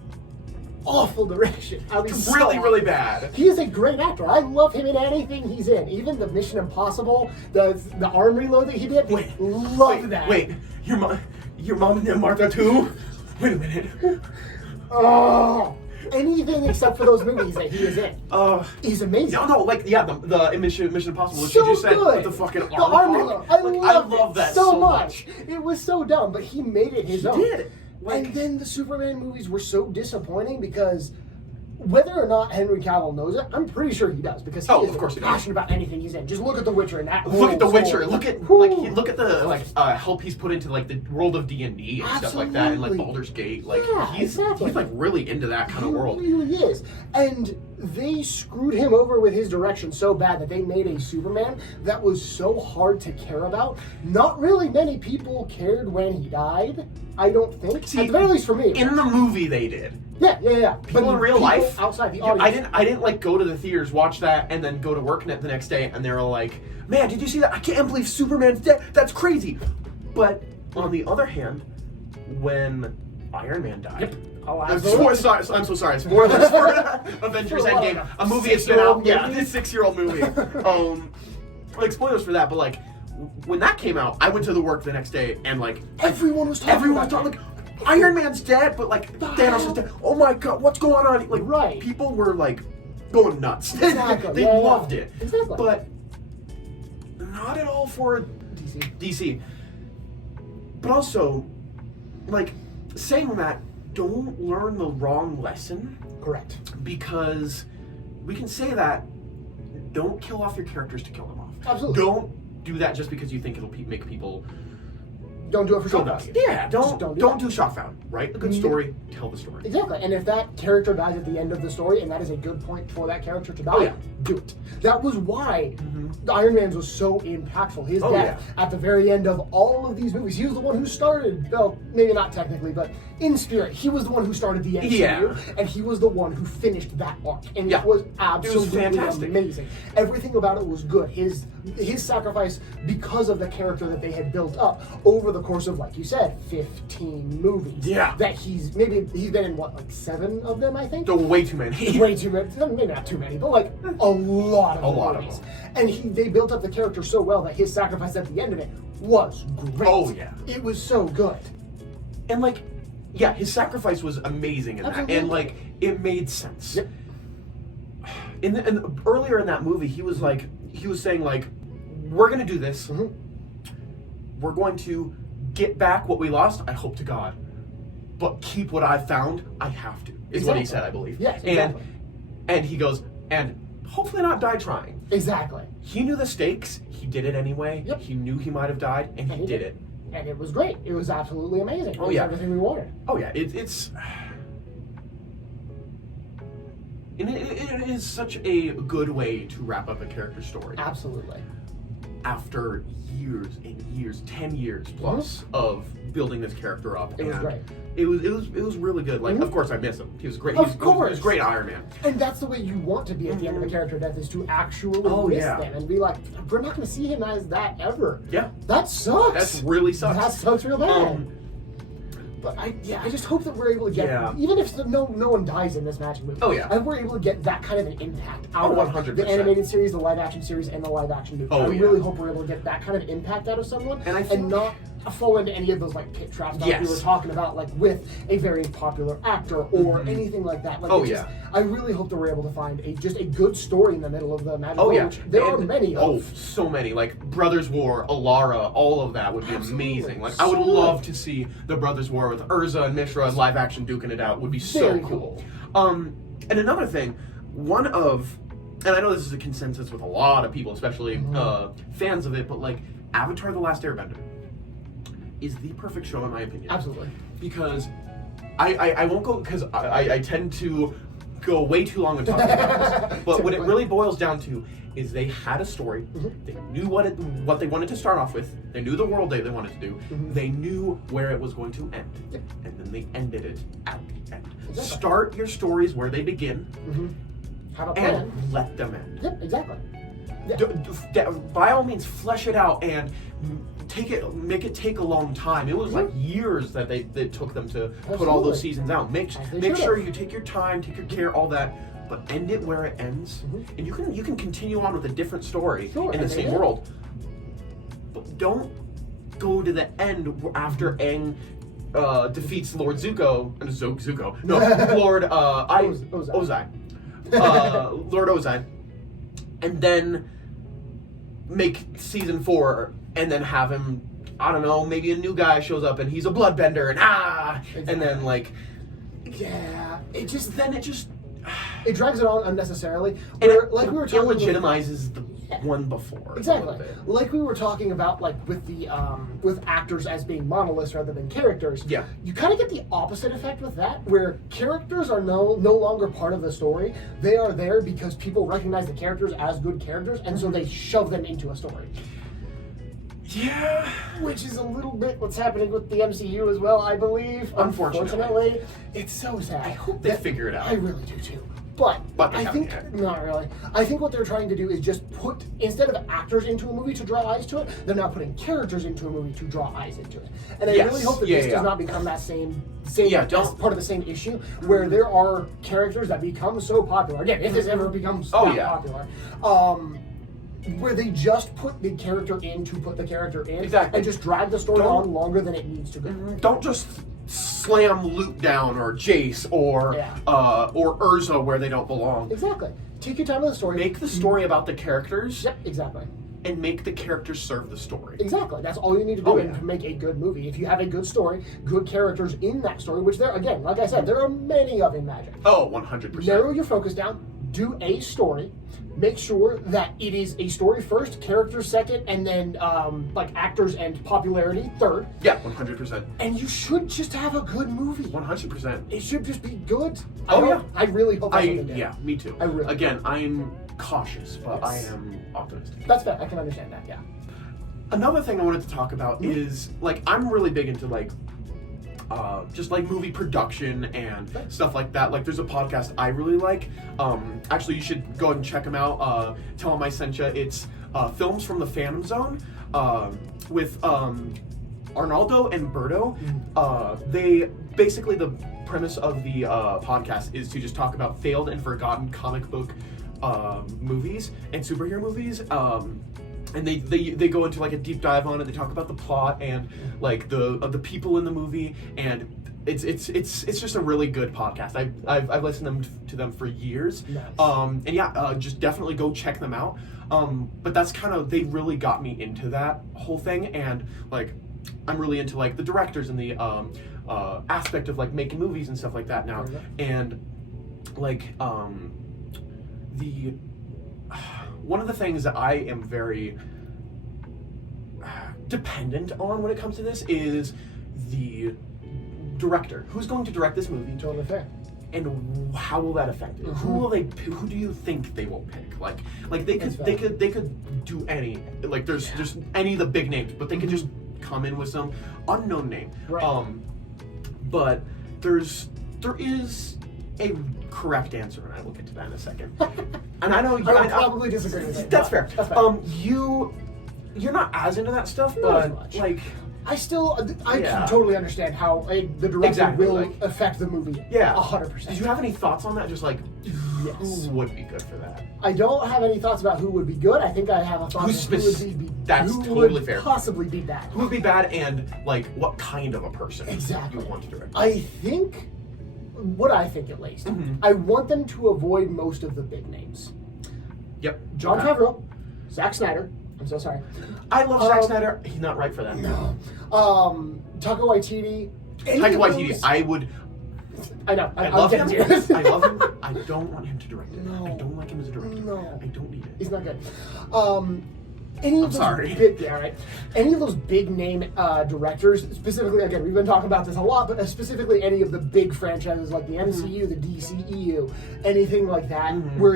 awful direction. I mean, Really bad. He is a great actor. I love him in anything he's in. Even the Mission Impossible, the arm reload that he did. Love that. Wait, your mom and Martha too? Wait a minute. Oh, anything except for those movies that he is in. He's amazing. No, like, yeah, the Mission Impossible. What So you just said good. with the fucking The arm reload. I love that so much. It was so dumb, but he made it his own. He did. Like, and then the Superman movies were so disappointing because whether or not Henry Cavill knows it, I'm pretty sure he does because he is of course he does. passionate about anything he's in. Just look at The Witcher and that. Look at The whole Witcher. story. Look at the help he's put into like the world of D&D and stuff like that, and like Baldur's Gate. Like he's like really into that kind of world. He really is. And they screwed him over with his direction so bad that they made a Superman that was so hard to care about. Not really many people cared when he died. I don't think. See, at the very least for me. In the movie, they did. Yeah. People in real life, outside the audience. I didn't like go to the theaters, watch that, and then go to work the next day, and they were like, "Man, did you see that? I can't believe Superman's dead. That's crazy." But on the other hand, when Iron Man died. I'm so sorry. Spoilers for Avengers Endgame. A movie has been out. Yeah, this 6-year-old movie. Like spoilers for that, but like when that came out, I went to the work the next day, and like everyone was talking like, Iron Man's dead, but like Thanos is dead. Oh my god, what's going on? Like, people were like going nuts. Exactly. They loved it. Exactly. But not at all for DC. But also, like, saying that, don't learn the wrong lesson. Correct. Because we can say that, don't kill off your characters to kill them off. Absolutely. Don't do that just because you think it'll make people. Don't do it for shock value. Yeah, don't do shock value. Write a good story, tell the story. Exactly. And if that character dies at the end of the story, and that is a good point for that character to die, do it. That was why Iron Man was so impactful. His death at the very end of all of these movies. He was the one who started, well, maybe not technically, but in spirit, he was the one who started the MCU, and he was the one who finished that arc. And it was absolutely amazing. Everything about it was good. His sacrifice because of the character that they had built up over the course of, like you said, 15 movies. Yeah. That he's been in what, like 7 of them, I think? Way too many. Way too many. Maybe not too many, but like a lot of movies. And they built up the character so well that his sacrifice at the end of it was great. Oh yeah. It was so good. And like, yeah, his sacrifice was amazing in that, and like it made sense. Yep. And earlier in that movie, he was saying like, we're gonna do this. We're going to get back what we lost. I hope to God, but keep what I found. I have to. Is what he said, I believe. Yes. Exactly. And he goes, and hopefully not die trying. Exactly. He knew the stakes. He did it anyway. Yep. He knew he might have died, and he did it. And it was great. It was absolutely amazing. It was everything we wanted. Oh yeah, it's. And it is such a good way to wrap up a character story. Absolutely. after years and years, 10 years plus of building this character up. It was great. It was really good. Like, of course I miss him. He was great. Of course. He was great Iron Man. And that's the way you want to be at the end of a character death, is to actually miss them and be like, we're not going to see him as that ever. Yeah. That sucks. That really sucks. That sucks real bad. But I just hope that we're able to get, even if no one dies in this Magic movie. Oh yeah. I hope we're able to get that kind of an impact out of 100%. the animated series, the live action series, and the live action movie. I really hope we're able to get that kind of impact out of someone, and not fall into any of those like pit traps that we were talking about, like with a very popular actor or anything like that. Like, I really hope that we're able to find a good story in the middle of the Magic movie, which there are many of. Oh, so many. Like Brothers War, Alara, all of that would be amazing. Like, I would love to see the Brothers War with Urza and Mishra live action duking it out. Would be so cool. And another thing, and I know this is a consensus with a lot of people, especially fans of it, but like Avatar: The Last Airbender is the perfect show in my opinion. Absolutely. Because I won't go, because I tend to go way too long in talking about this. But what it really boils down to is they had a story. They knew what they wanted to start off with. They knew the world they wanted to do. They knew where it was going to end. And then they ended it at the end. Exactly. Start your stories where they begin. Have a plan. And let them end. Yep, exactly. By all means, flesh it out and make it take a long time. It was like years that they took them to put all those seasons out. Make sure you take your time, take your care, all that, but end it where it ends. And you can continue on with a different story in the same world. But don't go to the end after Aang defeats Lord Zuko. No, Lord Ozai. Lord Ozai. And then make season 4 and then have him, I don't know, maybe a new guy shows up and he's a bloodbender and and then like it drags it on unnecessarily. Like we were talking, it legitimizes the one before. Exactly. Like we were talking about, like with the with actors as being monoliths rather than characters. Yeah. You kind of get the opposite effect with that, where characters are no longer part of the story. They are there because people recognize the characters as good characters, and so they shove them into a story. Yeah. Which is a little bit what's happening with the MCU as well, I believe. Unfortunately. It's so sad. I hope they figure it out. I really do too. But I think, not really. I think what they're trying to do is just put, instead of actors into a movie to draw eyes to it, they're now putting characters into a movie to draw eyes into it. And I really hope that this does not become that same part of the same issue, where there are characters that become so popular. Again, if this ever becomes popular, where they just put the character in to put the character in, and just drag the story on longer than it needs to go. Don't just slam Luke down or Jace or Urza where they don't belong. Exactly. Take your time with the story. Make the story about the characters. Yep, exactly. And make the characters serve the story. Exactly. That's all you need to do to make a good movie. If you have a good story, good characters in that story, which there, again, like I said, there are many of in Magic. Oh, 100%. Narrow your focus down. Do a story. Make sure that it is a story first, characters second, and then like actors and popularity third. Yeah, 100%. And you should just have a good movie. 100%. It should just be good. I really hope that's what they do. Yeah, me too. Again, I'm cautious, but I am optimistic. That's fair. I can understand that, yeah. Another thing I wanted to talk about is, like, I'm really big into, like, just like movie production and stuff like that. Like, there's a podcast I really like. Actually, you should go and check them out. Tell them I sent you. It's Films from the Phantom Zone with Arnaldo and Berto. They basically, the premise of the podcast is to just talk about failed and forgotten comic book movies and superhero movies. And they go into like a deep dive on it. They talk about the plot and like the people in the movie, and it's just a really good podcast. I've listened to them for years. Nice. And just definitely go check them out. But that's kind of, they really got me into that whole thing, and like I'm really into like the directors and the aspect of like making movies and stuff like that now, and like one of the things that I am very dependent on when it comes to this is the director. Who's going to direct this movie? Totally fair. and how will that affect it? Who do you think they will pick? Like they could do any, like there's any of the big names, but they could just come in with some unknown name. Right. But there is a correct answer, and I will get to that in a second. And I know I probably disagree with that. That's fair. That's fair. You're not as into that stuff, Not but as much. like. I can totally understand how the director will affect the movie. Yeah, 100%. Did you have any thoughts on that? Just like, yes. who would be good for that? I don't have any thoughts about who would be good. I think I have a thought of who would be that's who totally would fair. Possibly be bad. Who would be bad, and like what kind of a person exactly you want to direct? I think, what I think at least, I want them to avoid most of the big names. Yep. Jon Favreau, Zack Snyder. I'm so sorry. I love Zack Snyder. He's not right for that. No. Taika Waititi. Taika Waititi. I would. I know. I love him. I love him. I don't want him to direct it. No. I don't like him as a director. No. I don't need it. He's not good. Any of those any of those big name directors, specifically, again, we've been talking about this a lot, but specifically any of the big franchises like the MCU, the DCEU, anything like that, where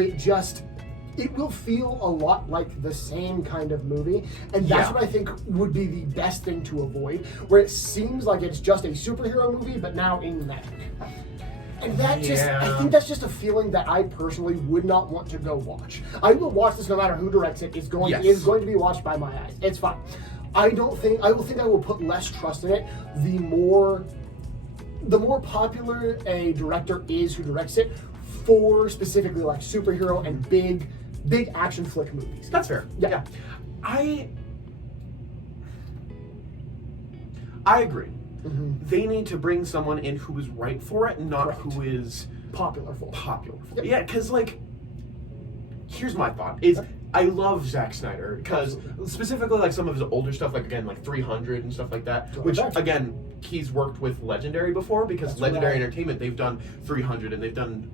it will feel a lot like the same kind of movie, and that's what I think would be the best thing to avoid, where it seems like it's just a superhero movie, but now in magic. And that I think that's just a feeling that I personally would not want to go watch. I will watch this no matter who directs it. It's going to be watched by my eyes. It's fine. I will put less trust in it the more popular a director is who directs it for specifically like superhero and big action flick movies. That's fair. Yeah. I agree. They need to bring someone in who is right for it, not who is popular for it. Yeah, because like, here's my thought: is I love Zack Snyder because specifically like some of his older stuff, like again like 300 and stuff like that. Which again, he's worked with Legendary before because Legendary Entertainment, they've done 300 and they've done,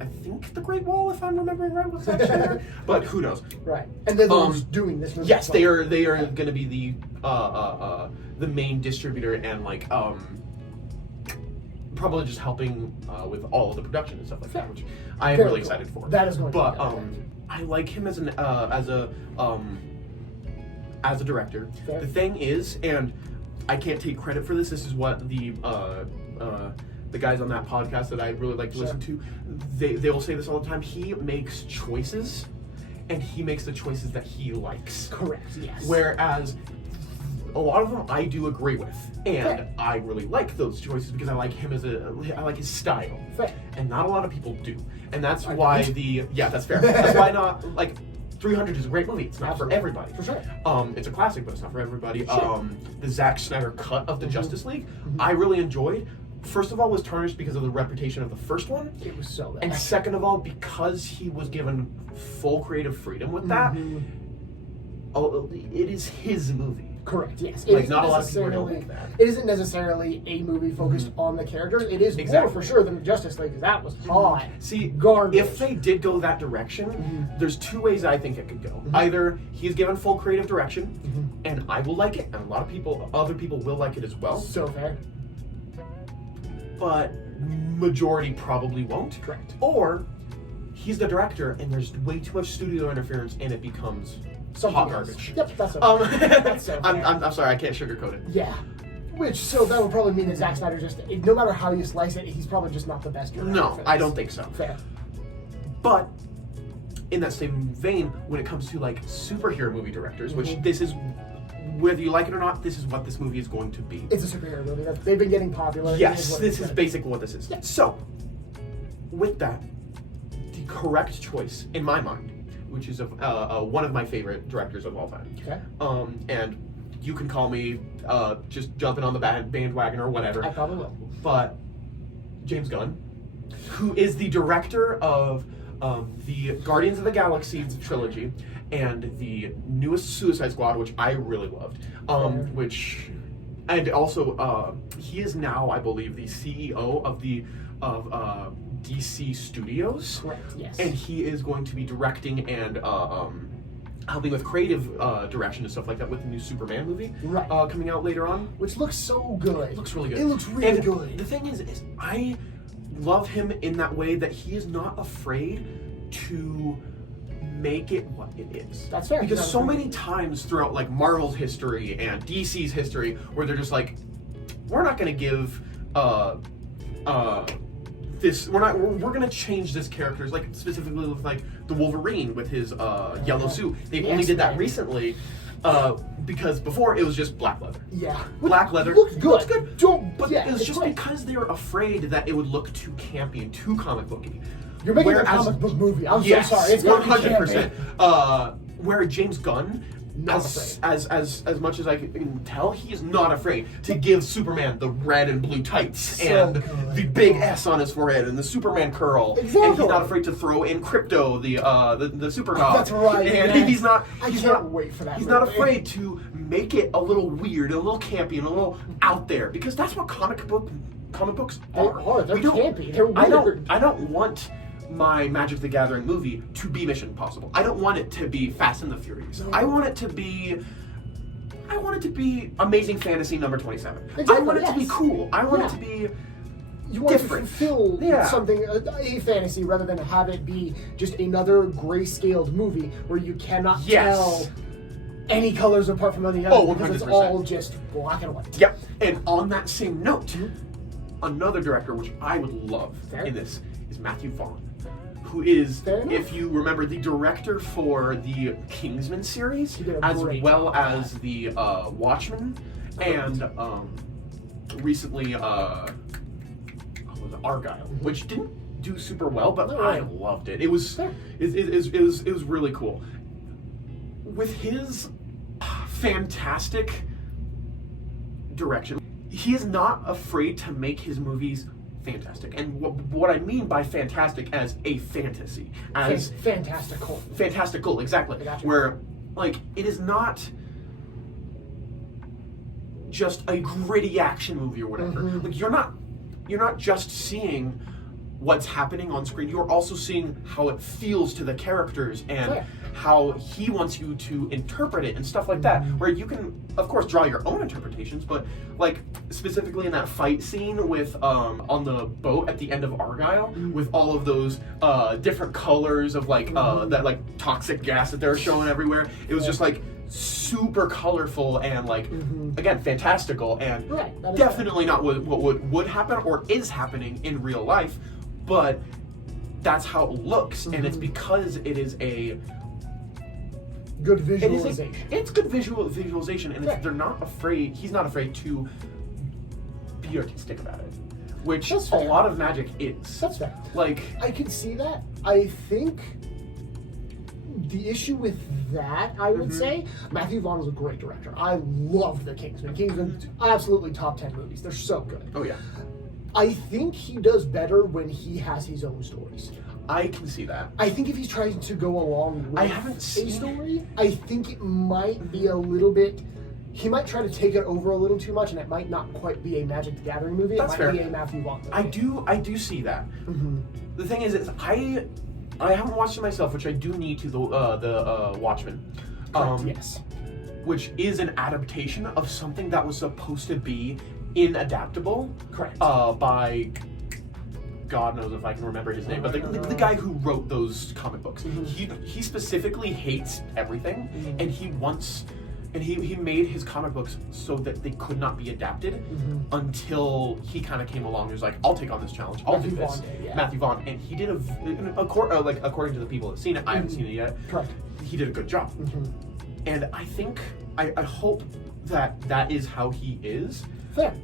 I think, The Great Wall, if I'm remembering right, with Zack Snyder. But who knows? Right. And they're the ones doing this movie. Yes, they are going to be the main distributor and like probably just helping with all of the production and stuff like that, which I am really excited for. That is going to be I like him as a director. The thing is, and I can't take credit for this. This is what the guys on that podcast that I really like to listen to, they will say this all the time. He makes choices, and he makes the choices that he likes. Correct. Yes. Whereas a lot of them I do agree with, and I really like those choices because I like him I like his style, and not a lot of people do, and that's why that's fair. That's why not like 300 is a great movie. It's not for everybody. For sure. It's a classic, but it's not for everybody. Sure. The Zack Snyder cut of the Justice League, I really enjoyed. First of all, was tarnished because of the reputation of the first one. It was so bad. And second of all, because he was given full creative freedom with that, it is his movie. Correct, yes. Like, not a lot of people don't like that. It isn't necessarily a movie focused on the characters. It is more, for sure, than Justice League, because that was hot. See, garbage. If they did go that direction, there's two ways I think it could go. Either he's given full creative direction, and I will like it, and a lot of other people will like it as well. So fair. But majority probably won't. Correct. Or he's the director, and there's way too much studio interference, and it becomes hot garbage. Yep, that's okay. That's so fair. I'm sorry, I can't sugarcoat it. Yeah. So that would probably mean that Zack Snyder no matter how you slice it, he's probably just not the best director. No, I don't think so. Fair. But in that same vein, when it comes to like superhero movie directors, which this is, whether you like it or not, this is what this movie is going to be. It's a superhero movie. They've been getting popular. Yes, this is basically what this is. Yeah. So, with that, the correct choice, in my mind, which is one of my favorite directors of all time. Okay. And you can call me just jumping on the bandwagon or whatever. I probably will. But James Gunn, who is the director of the Guardians of the Galaxy trilogy and the newest Suicide Squad, which I really loved, and also he is now, I believe, the CEO of DC Studios. Correct. Yes. And he is going to be directing and helping with creative direction and stuff like that with the new Superman movie coming out later on. Which looks so good. It looks really good. It looks really good. The thing is I love him in that way that he is not afraid to make it what it is. That's fair. Because so many times throughout like Marvel's history and DC's history, where they're just like, we're not going to give this. We're going to change this character. Like specifically with like the Wolverine with his yellow suit. They only did that recently. Because before it was just black leather. Yeah. Black leather. Looks good. Looks good. But yeah, it was just great. because they were afraid that it would look too campy and too comic booky. You're making a comic book movie. I'm so sorry. It's 100%. Where James Gunn, not as much as I can tell, he is not afraid to give Superman the red and blue tights and the big S on his forehead and the Superman curl. Exactly. And he's not afraid to throw in Crypto, the super dog. That's right. And he's not. I can't wait for that. He's not afraid to make it a little weird, a little campy, and a little out there, because that's what comic books are. They're campy. They're weird. I don't want my Magic the Gathering movie to be Mission Impossible. I don't want it to be Fast and the Furious. No. I want it to be Amazing Fantasy number 27. Exactly, I want it to be cool. I want it to be you want different. to fulfill something, a fantasy, rather than have it be just another grayscaled movie where you cannot tell any colors apart from any other, because it's all just black and white. Yep. And on that same note, another director which I would love in this is Matthew Vaughn, who is, if you remember, the director for the Kingsman series, as well as the Watchmen, and recently Argyle, which didn't do super well, but I loved it. It was really cool. With his fantastic direction, he is not afraid to make his movies fantastic. And what I mean by fantastic as a fantasy, as fantastical, exactly. Where like it is not just a gritty action movie or whatever. Like you're not just seeing what's happening on screen, you're also seeing how it feels to the characters and how he wants you to interpret it and stuff like that, where you can of course draw your own interpretations, but like specifically in that fight scene with on the boat at the end of Argyle, with all of those different colors of like that like toxic gas that they're showing everywhere, it was just like super colorful and like again fantastical, and definitely not what would happen or is happening in real life, but that's how it looks, and it's because it is a good visualization. It's good visualization, and they're not afraid. He's not afraid to be artistic about it, which a lot of magic is. That's fair. Like I can see that. I think the issue with that, I would say, Matthew Vaughn is a great director. I love The Kingsman. Kingsman, absolutely top 10 movies. They're so good. Oh yeah. I think he does better when he has his own stories. I can see that. I think if he's trying to go along with a story, I think it might be a little bit. He might try to take it over a little too much, and it might not quite be a Magic the Gathering movie. That's fair. It might be a Matthew Vaughn movie. I do see that. The thing is I haven't watched it myself, which I do need to. The Watchmen. Yes. Which is an adaptation of something that was supposed to be inadaptable. Correct. By God knows if I can remember his name, but the guy who wrote those comic books, he specifically hates everything, and he wants, and he made his comic books so that they could not be adapted until he kind of came along. He was like, I'll take on this challenge. I'll do this. Matthew Vaughn, and he did according to the people that have seen it, I haven't seen it yet. Correct. He did a good job, and I think I hope that is how he is. Fair.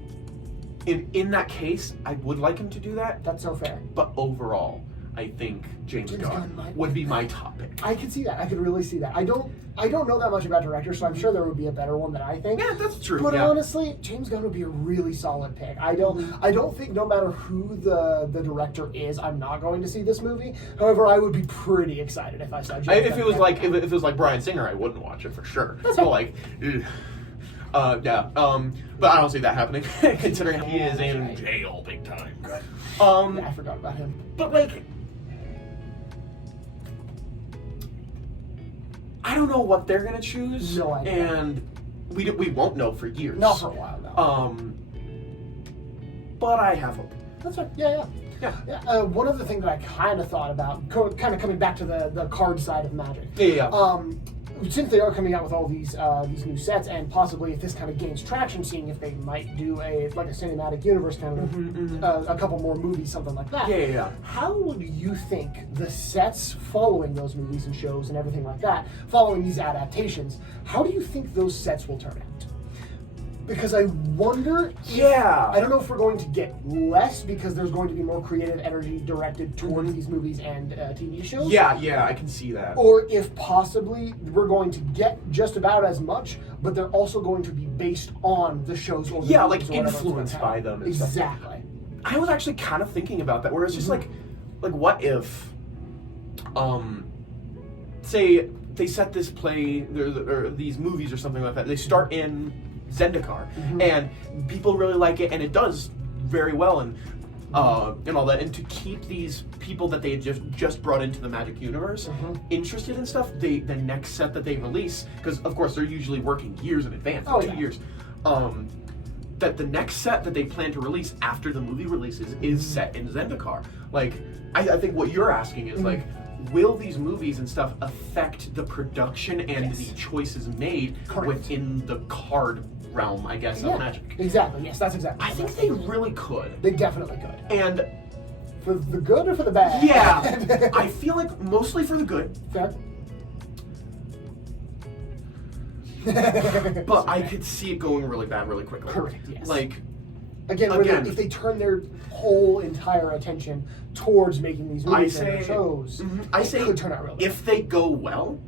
In that case, I would like him to do that. That's so fair. But overall, I think James Gunn would be my top pick. I could see that. I could really see that. I don't know that much about directors, so I'm sure there would be a better one that I think. Yeah, that's true. But honestly, James Gunn would be a really solid pick. I don't think no matter who the director is, I'm not going to see this movie. However, I would be pretty excited if I saw James Gunn. If it was like Bryan Singer, I wouldn't watch it for sure. That's but like. But I don't see that happening, considering he is in jail big time. I forgot about him. But like, I don't know what they're gonna choose. No idea. And we won't know for years. Not for a while now. But I have hope. That's right. Yeah. Yeah. One other thing that I kind of thought about, kind of coming back to the card side of Magic. Yeah. Since they are coming out with all these new sets, and possibly if this kind of gains traction, seeing if they might do a cinematic universe kind of a couple more movies, something like that. Yeah. How do you think the sets following those movies and shows and everything like that, following these adaptations, how do you think those sets will turn out? Because I wonder I don't know if we're going to get less because there's going to be more creative energy directed towards these movies and TV shows. Yeah, I can see that. Or if possibly we're going to get just about as much, but they're also going to be based on the shows or the movies, like influenced by them. And exactly. Stuff. I was actually kind of thinking about that, where it's just like what if, say they set this play or these movies or something like that. They start in Zendikar, and people really like it, and it does very well, and all that. And to keep these people that they had just brought into the Magic universe interested in stuff, the next set that they release, because of course they're usually working years in advance, 2 years. That the next set that they plan to release after the movie releases is set in Zendikar. Like, I think what you're asking is like, will these movies and stuff affect the production and the choices made within the card realm, I guess, of Magic? Exactly. Yes, that's exactly. I think they really could. They definitely could. And for the good or for the bad? Yeah, I feel like mostly for the good. Fair. But I could see it going really bad really quickly. Correct. Yes. Like, again, if they turn their whole entire attention towards making these movies and shows, it could turn out really if they go well,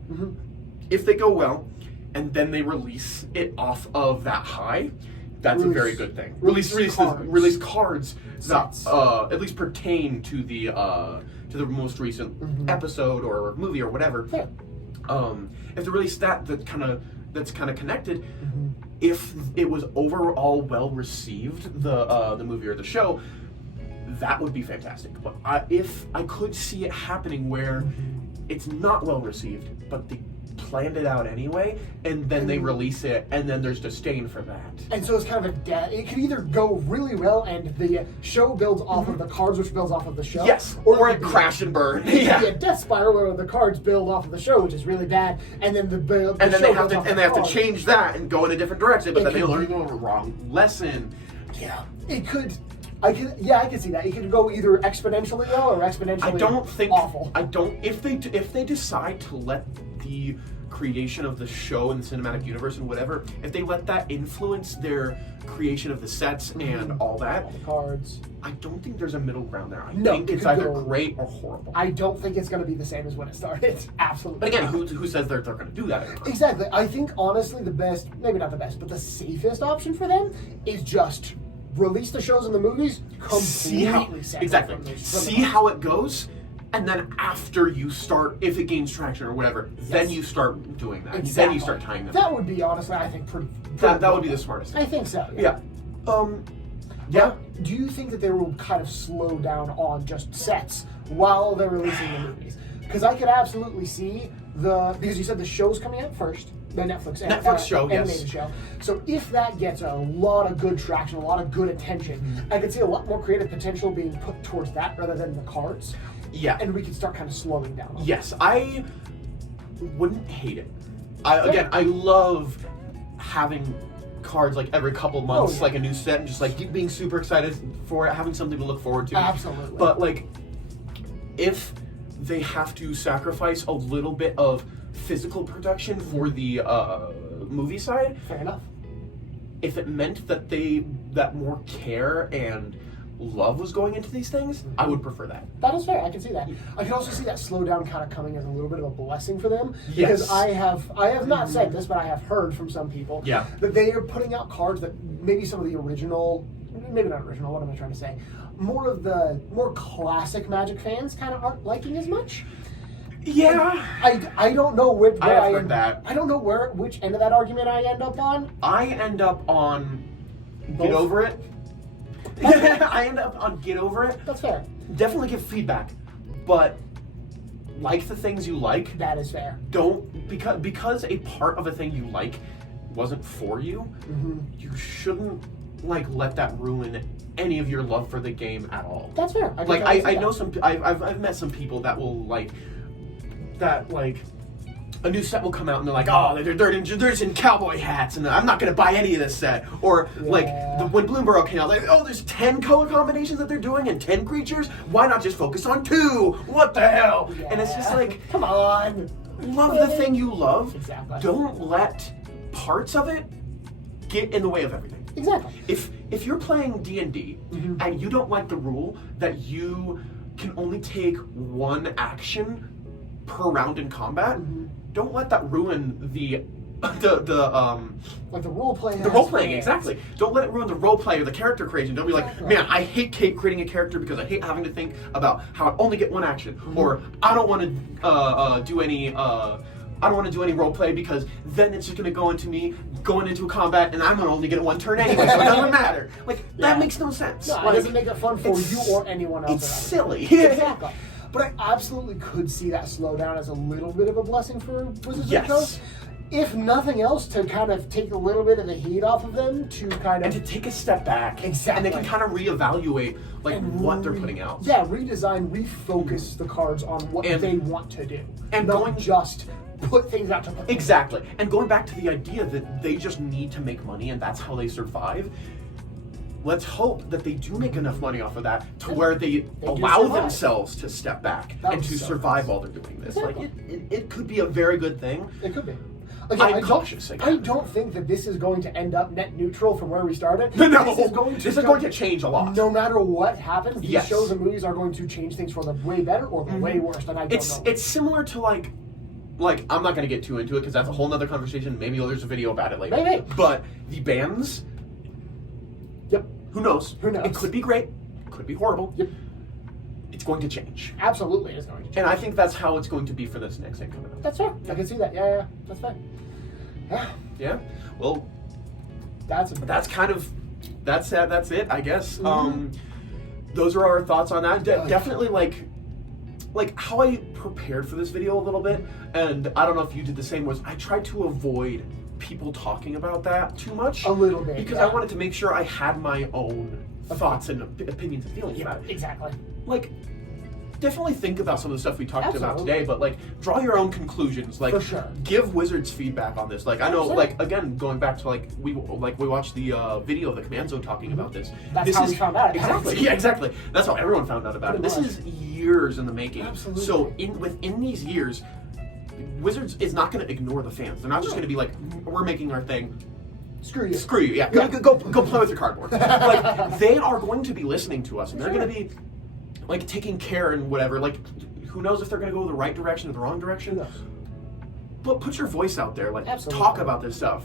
and then they release it off of that high, that's a very good thing. Release cards that at least pertain to the most recent episode or movie or whatever. Yeah. If they release that's kind of connected, if it was overall well received, the movie or the show, that would be fantastic. But if I could see it happening where it's not well received, but they planned it out anyway, and then they release it, and then there's disdain for that. And so it's kind of it could either go really well, and the show builds off of the cards, which builds off of the show. Yes, or it crash and burn. It could be a death spiral where the cards build off of the show, which is really bad, and then they have to change that and go in a different direction, but then they learn the wrong lesson. Yeah, it could. I can see that. It could go either exponentially well or exponentially awful. If they decide to let the creation of the show and the cinematic universe and whatever, if they let that influence their creation of the sets and all that, all the cards, I don't think there's a middle ground there. I think it's either great or horrible. I don't think it's going to be the same as when it started. Absolutely. But again, who says they're going to do that anymore? Exactly. I think honestly the best, maybe not the best, but the safest option for them is just release the shows and the movies completely separate. See how it goes, and then after you start, if it gains traction or whatever, then you start doing that. Exactly. Then you start tying them. That would be honestly, I think, pretty that would be the smartest thing. I think so. Yeah. Do you think that they will kind of slow down on just sets while they're releasing the movies? Because I could absolutely see because you said the show's coming out first. The Netflix show, animated show. So if that gets a lot of good traction, a lot of good attention, I could see a lot more creative potential being put towards that rather than the cards. Yeah. And we could start kind of slowing down. Yes, I wouldn't hate it. I love having cards like every couple months, like a new set, and just like being super excited for it, having something to look forward to. Absolutely. But like, if they have to sacrifice a little bit of physical production for the movie side, fair enough. If it meant that more care and love was going into these things, I would prefer that. That is fair. I can see that. I can also see that slowdown kind of coming as a little bit of a blessing for them. Because I have not said this, but I have heard from some people that they are putting out cards that maybe some of the original, maybe not original, what am I trying to say? More of the more classic Magic fans kind of aren't liking as much. Yeah, I don't know which. I don't know which end of that argument I end up on. I end up on get over it. I end up on get over it. That's fair. Definitely give feedback, but like the things you like. That is fair. Don't because a part of a thing you like wasn't for you. You shouldn't like let that ruin any of your love for the game at all. That's fair. I know I've met some people that will like a new set will come out and they're like, oh, they're just in cowboy hats and I'm not gonna buy any of this set. Or when Bloomburrow came out, like, oh, there's 10 color combinations that they're doing and 10 creatures. Why not just focus on 2? What the hell? Yeah. And it's just like, come on, love the thing you love. Exactly. Don't let parts of it get in the way of everything. Exactly. If you're playing D&D and you don't like the rule that you can only take 1 action per round in combat, don't let that ruin the role playing. The role playing, exactly. Don't let it ruin the role play or the character creation. Don't be like, man, I hate creating a character because I hate having to think about how I only get 1 action, or I don't want to do any. I don't want to do any role play because then it's just going to go into me going into a combat and I'm going to only get 1 turn anyway, so it doesn't matter. Like, that makes no sense. No, like, it doesn't make it fun for you or anyone else. It's silly. Exactly. But I absolutely could see that slowdown as a little bit of a blessing for Wizards of the Coast. If nothing else, to kind of take a little bit of the heat off of them, to kind of... And to take a step back. Exactly. And they can kind of reevaluate what they're putting out. Yeah, redesign, refocus the cards on what they want to do. And not just put things out to play. Exactly. And going back to the idea that they just need to make money and that's how they survive, let's hope that they do make enough money off of that to where they allow themselves to step back and to survive while they're doing this. Exactly. Like it could be a very good thing. It could be. Again, I'm cautious. I don't think that this is going to end up net neutral from where we started. No, this is going to change a lot. No matter what happens, these shows and movies are going to change things for the way better or the way worse. And I don't know. It's similar to like I'm not going to get too into it because that's a whole nother conversation. Maybe there's a video about it later. Maybe. But the bands. Yep. Who knows? Who knows? It could be great. It could be horrible. Yep. It's going to change. Absolutely, it's going to change. And I think that's how it's going to be for this next thing coming up. That's fair. I can see that. Yeah. That's fair. Yeah. Yeah. Well, that's it. That's it, I guess. Those are our thoughts on that. Definitely like how I prepared for this video a little bit, and I don't know if you did the same, was I tried to avoid people talking about that too much. A little bit. Because I wanted to make sure I had my own thoughts and opinions and feelings about it. Exactly. Like, definitely think about some of the stuff we talked about today, but like draw your own conclusions. Like, for sure. Give Wizards feedback on this. Like, I know, like, again, going back to we watched the video of the Command Zone talking about this. That's how we found out. Exactly. Yeah, exactly. That's how everyone found out about it. This is years in the making. Absolutely. So within these years, Wizards is not going to ignore the fans. They're not just going to be like, we're making our thing. Screw you. Screw you. Yeah. Go play with your cardboard. Like, they are going to be listening to us, and they're going to be like taking care and whatever. Like, who knows if they're going to go the right direction or the wrong direction? Who knows? But put your voice out there. Like, talk about this stuff.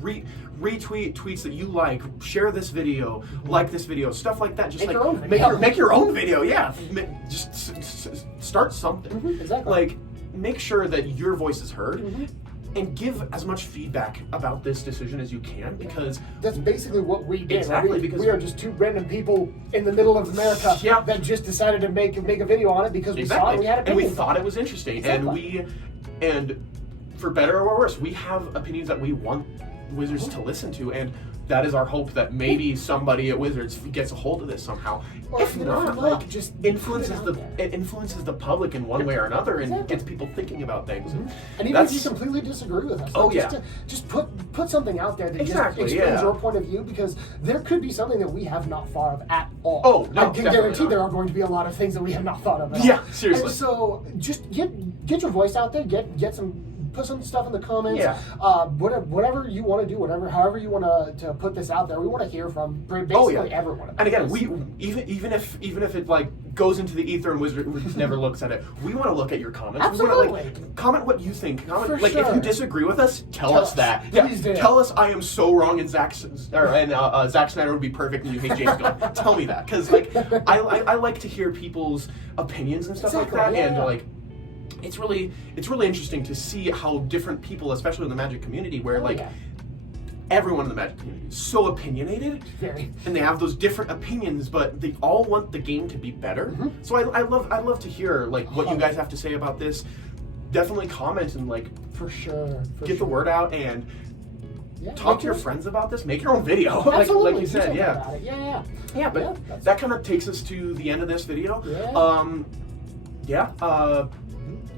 Retweet tweets that you like. Share this video. Like this video. Stuff like that. Just make your own video. Yeah. Just start something. Exactly. Like, make sure that your voice is heard. And give as much feedback about this decision as you can, because that's basically what we did. Exactly, because we are just 2 random people in the middle of America that just decided to make a video on it because we saw it, we had opinions, and we thought it was interesting, and for better or worse, we have opinions that we want Wizards to listen to, and that is our hope that maybe somebody at Wizards gets a hold of this somehow. Or if not, just influences the public in one way or another, and gets people thinking about things. And even if you completely disagree with us, just put something out there that just explains your point of view, because there could be something that we have not thought of at all. Oh, no, I can guarantee there are going to be a lot of things that we have not thought of at all. Yeah, seriously. And so just get your voice out there, get some. Put some stuff in the comments. Whatever you want to do, however you want to put this out there, we want to hear from basically everyone. And again, we even if it like goes into the ether and Wizards never looks at it, we want to look at your comments. Absolutely. We want to comment what you think. Comment if you disagree with us, tell us that. Please do. Tell us I am so wrong and Zack Snyder would be perfect and you hate James Gunn. Tell me that, because like I like to hear people's opinions and stuff like that, and like. It's really interesting to see how different people, especially in the Magic community, where everyone in the Magic community is so opinionated, and they have those different opinions, but they all want the game to be better. So I love to hear like what you guys have to say about this. Definitely comment and like for sure get the word out, and talk to your friends about this. Make your own video, Absolutely. like you said, yeah. Yeah. But that kind of takes us to the end of this video.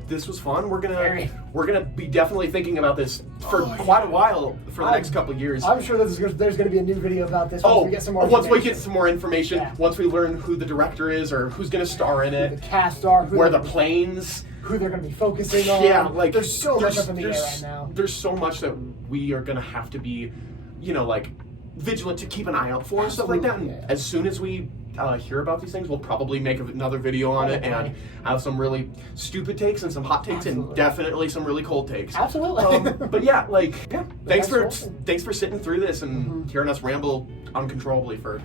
This was fun. We're gonna be definitely thinking about this for quite a while for the next couple of years. I'm sure there's gonna be a new video about this once we get some more. Once we get some more information, once we learn who the director is or who's gonna star in it, who the cast are, where the planes, who they're gonna be focusing on. Yeah, like there's so much up in the air right now. There's so much that we are gonna have to be, like vigilant to keep an eye out for and stuff like that. And as soon as we hear about these things, we'll probably make another video on it and have some really stupid takes and some hot takes and definitely some really cold takes. Absolutely. But thanks for sitting through this and hearing us ramble uncontrollably for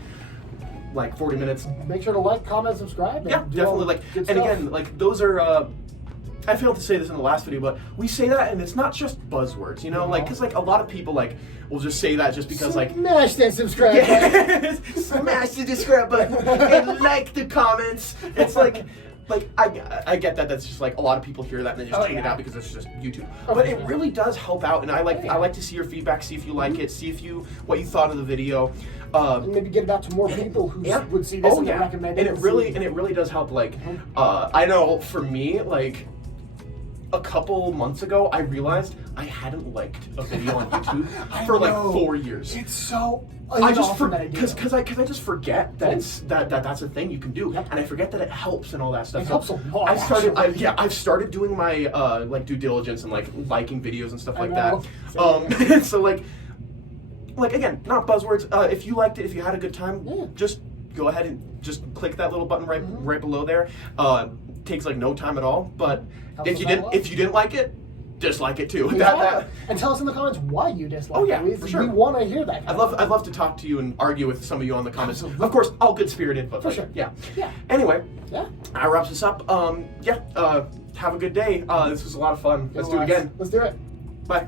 like 40 minutes. Make sure to like, comment, subscribe. Yeah, definitely. And again, those are. I failed to say this in the last video, but we say that, and it's not just buzzwords, because a lot of people will just say that just because smash that subscribe button. Smash the subscribe button and like the comments. It's I get that. That's just a lot of people hear that and they just take it out because it's just YouTube. But it really does help out, and I like to see your feedback, see if you like it, see what you thought of the video. Maybe get it out to more people who would see this and recommend it. And it really does help. I know for me, a couple months ago, I realized I hadn't liked a video on YouTube for 4 years. It's so because I just forget that that's a thing you can do, and I forget that it helps and all that stuff. It helps a lot. I've started doing my due diligence and liking videos and stuff like that. So again, not buzzwords. If you liked it, if you had a good time, just go ahead and just click that little button right below there. Takes no time at all, but if you didn't like it, dislike it too. Exactly. And tell us in the comments why you dislike it. For sure. We want to hear that. I'd love to talk to you and argue with some of you on the comments. Absolutely. Of course, all good spirited, but for sure. Yeah. Anyway, that wraps us up. Have a good day. This was a lot of fun. Let's do it again. Let's do it. Bye.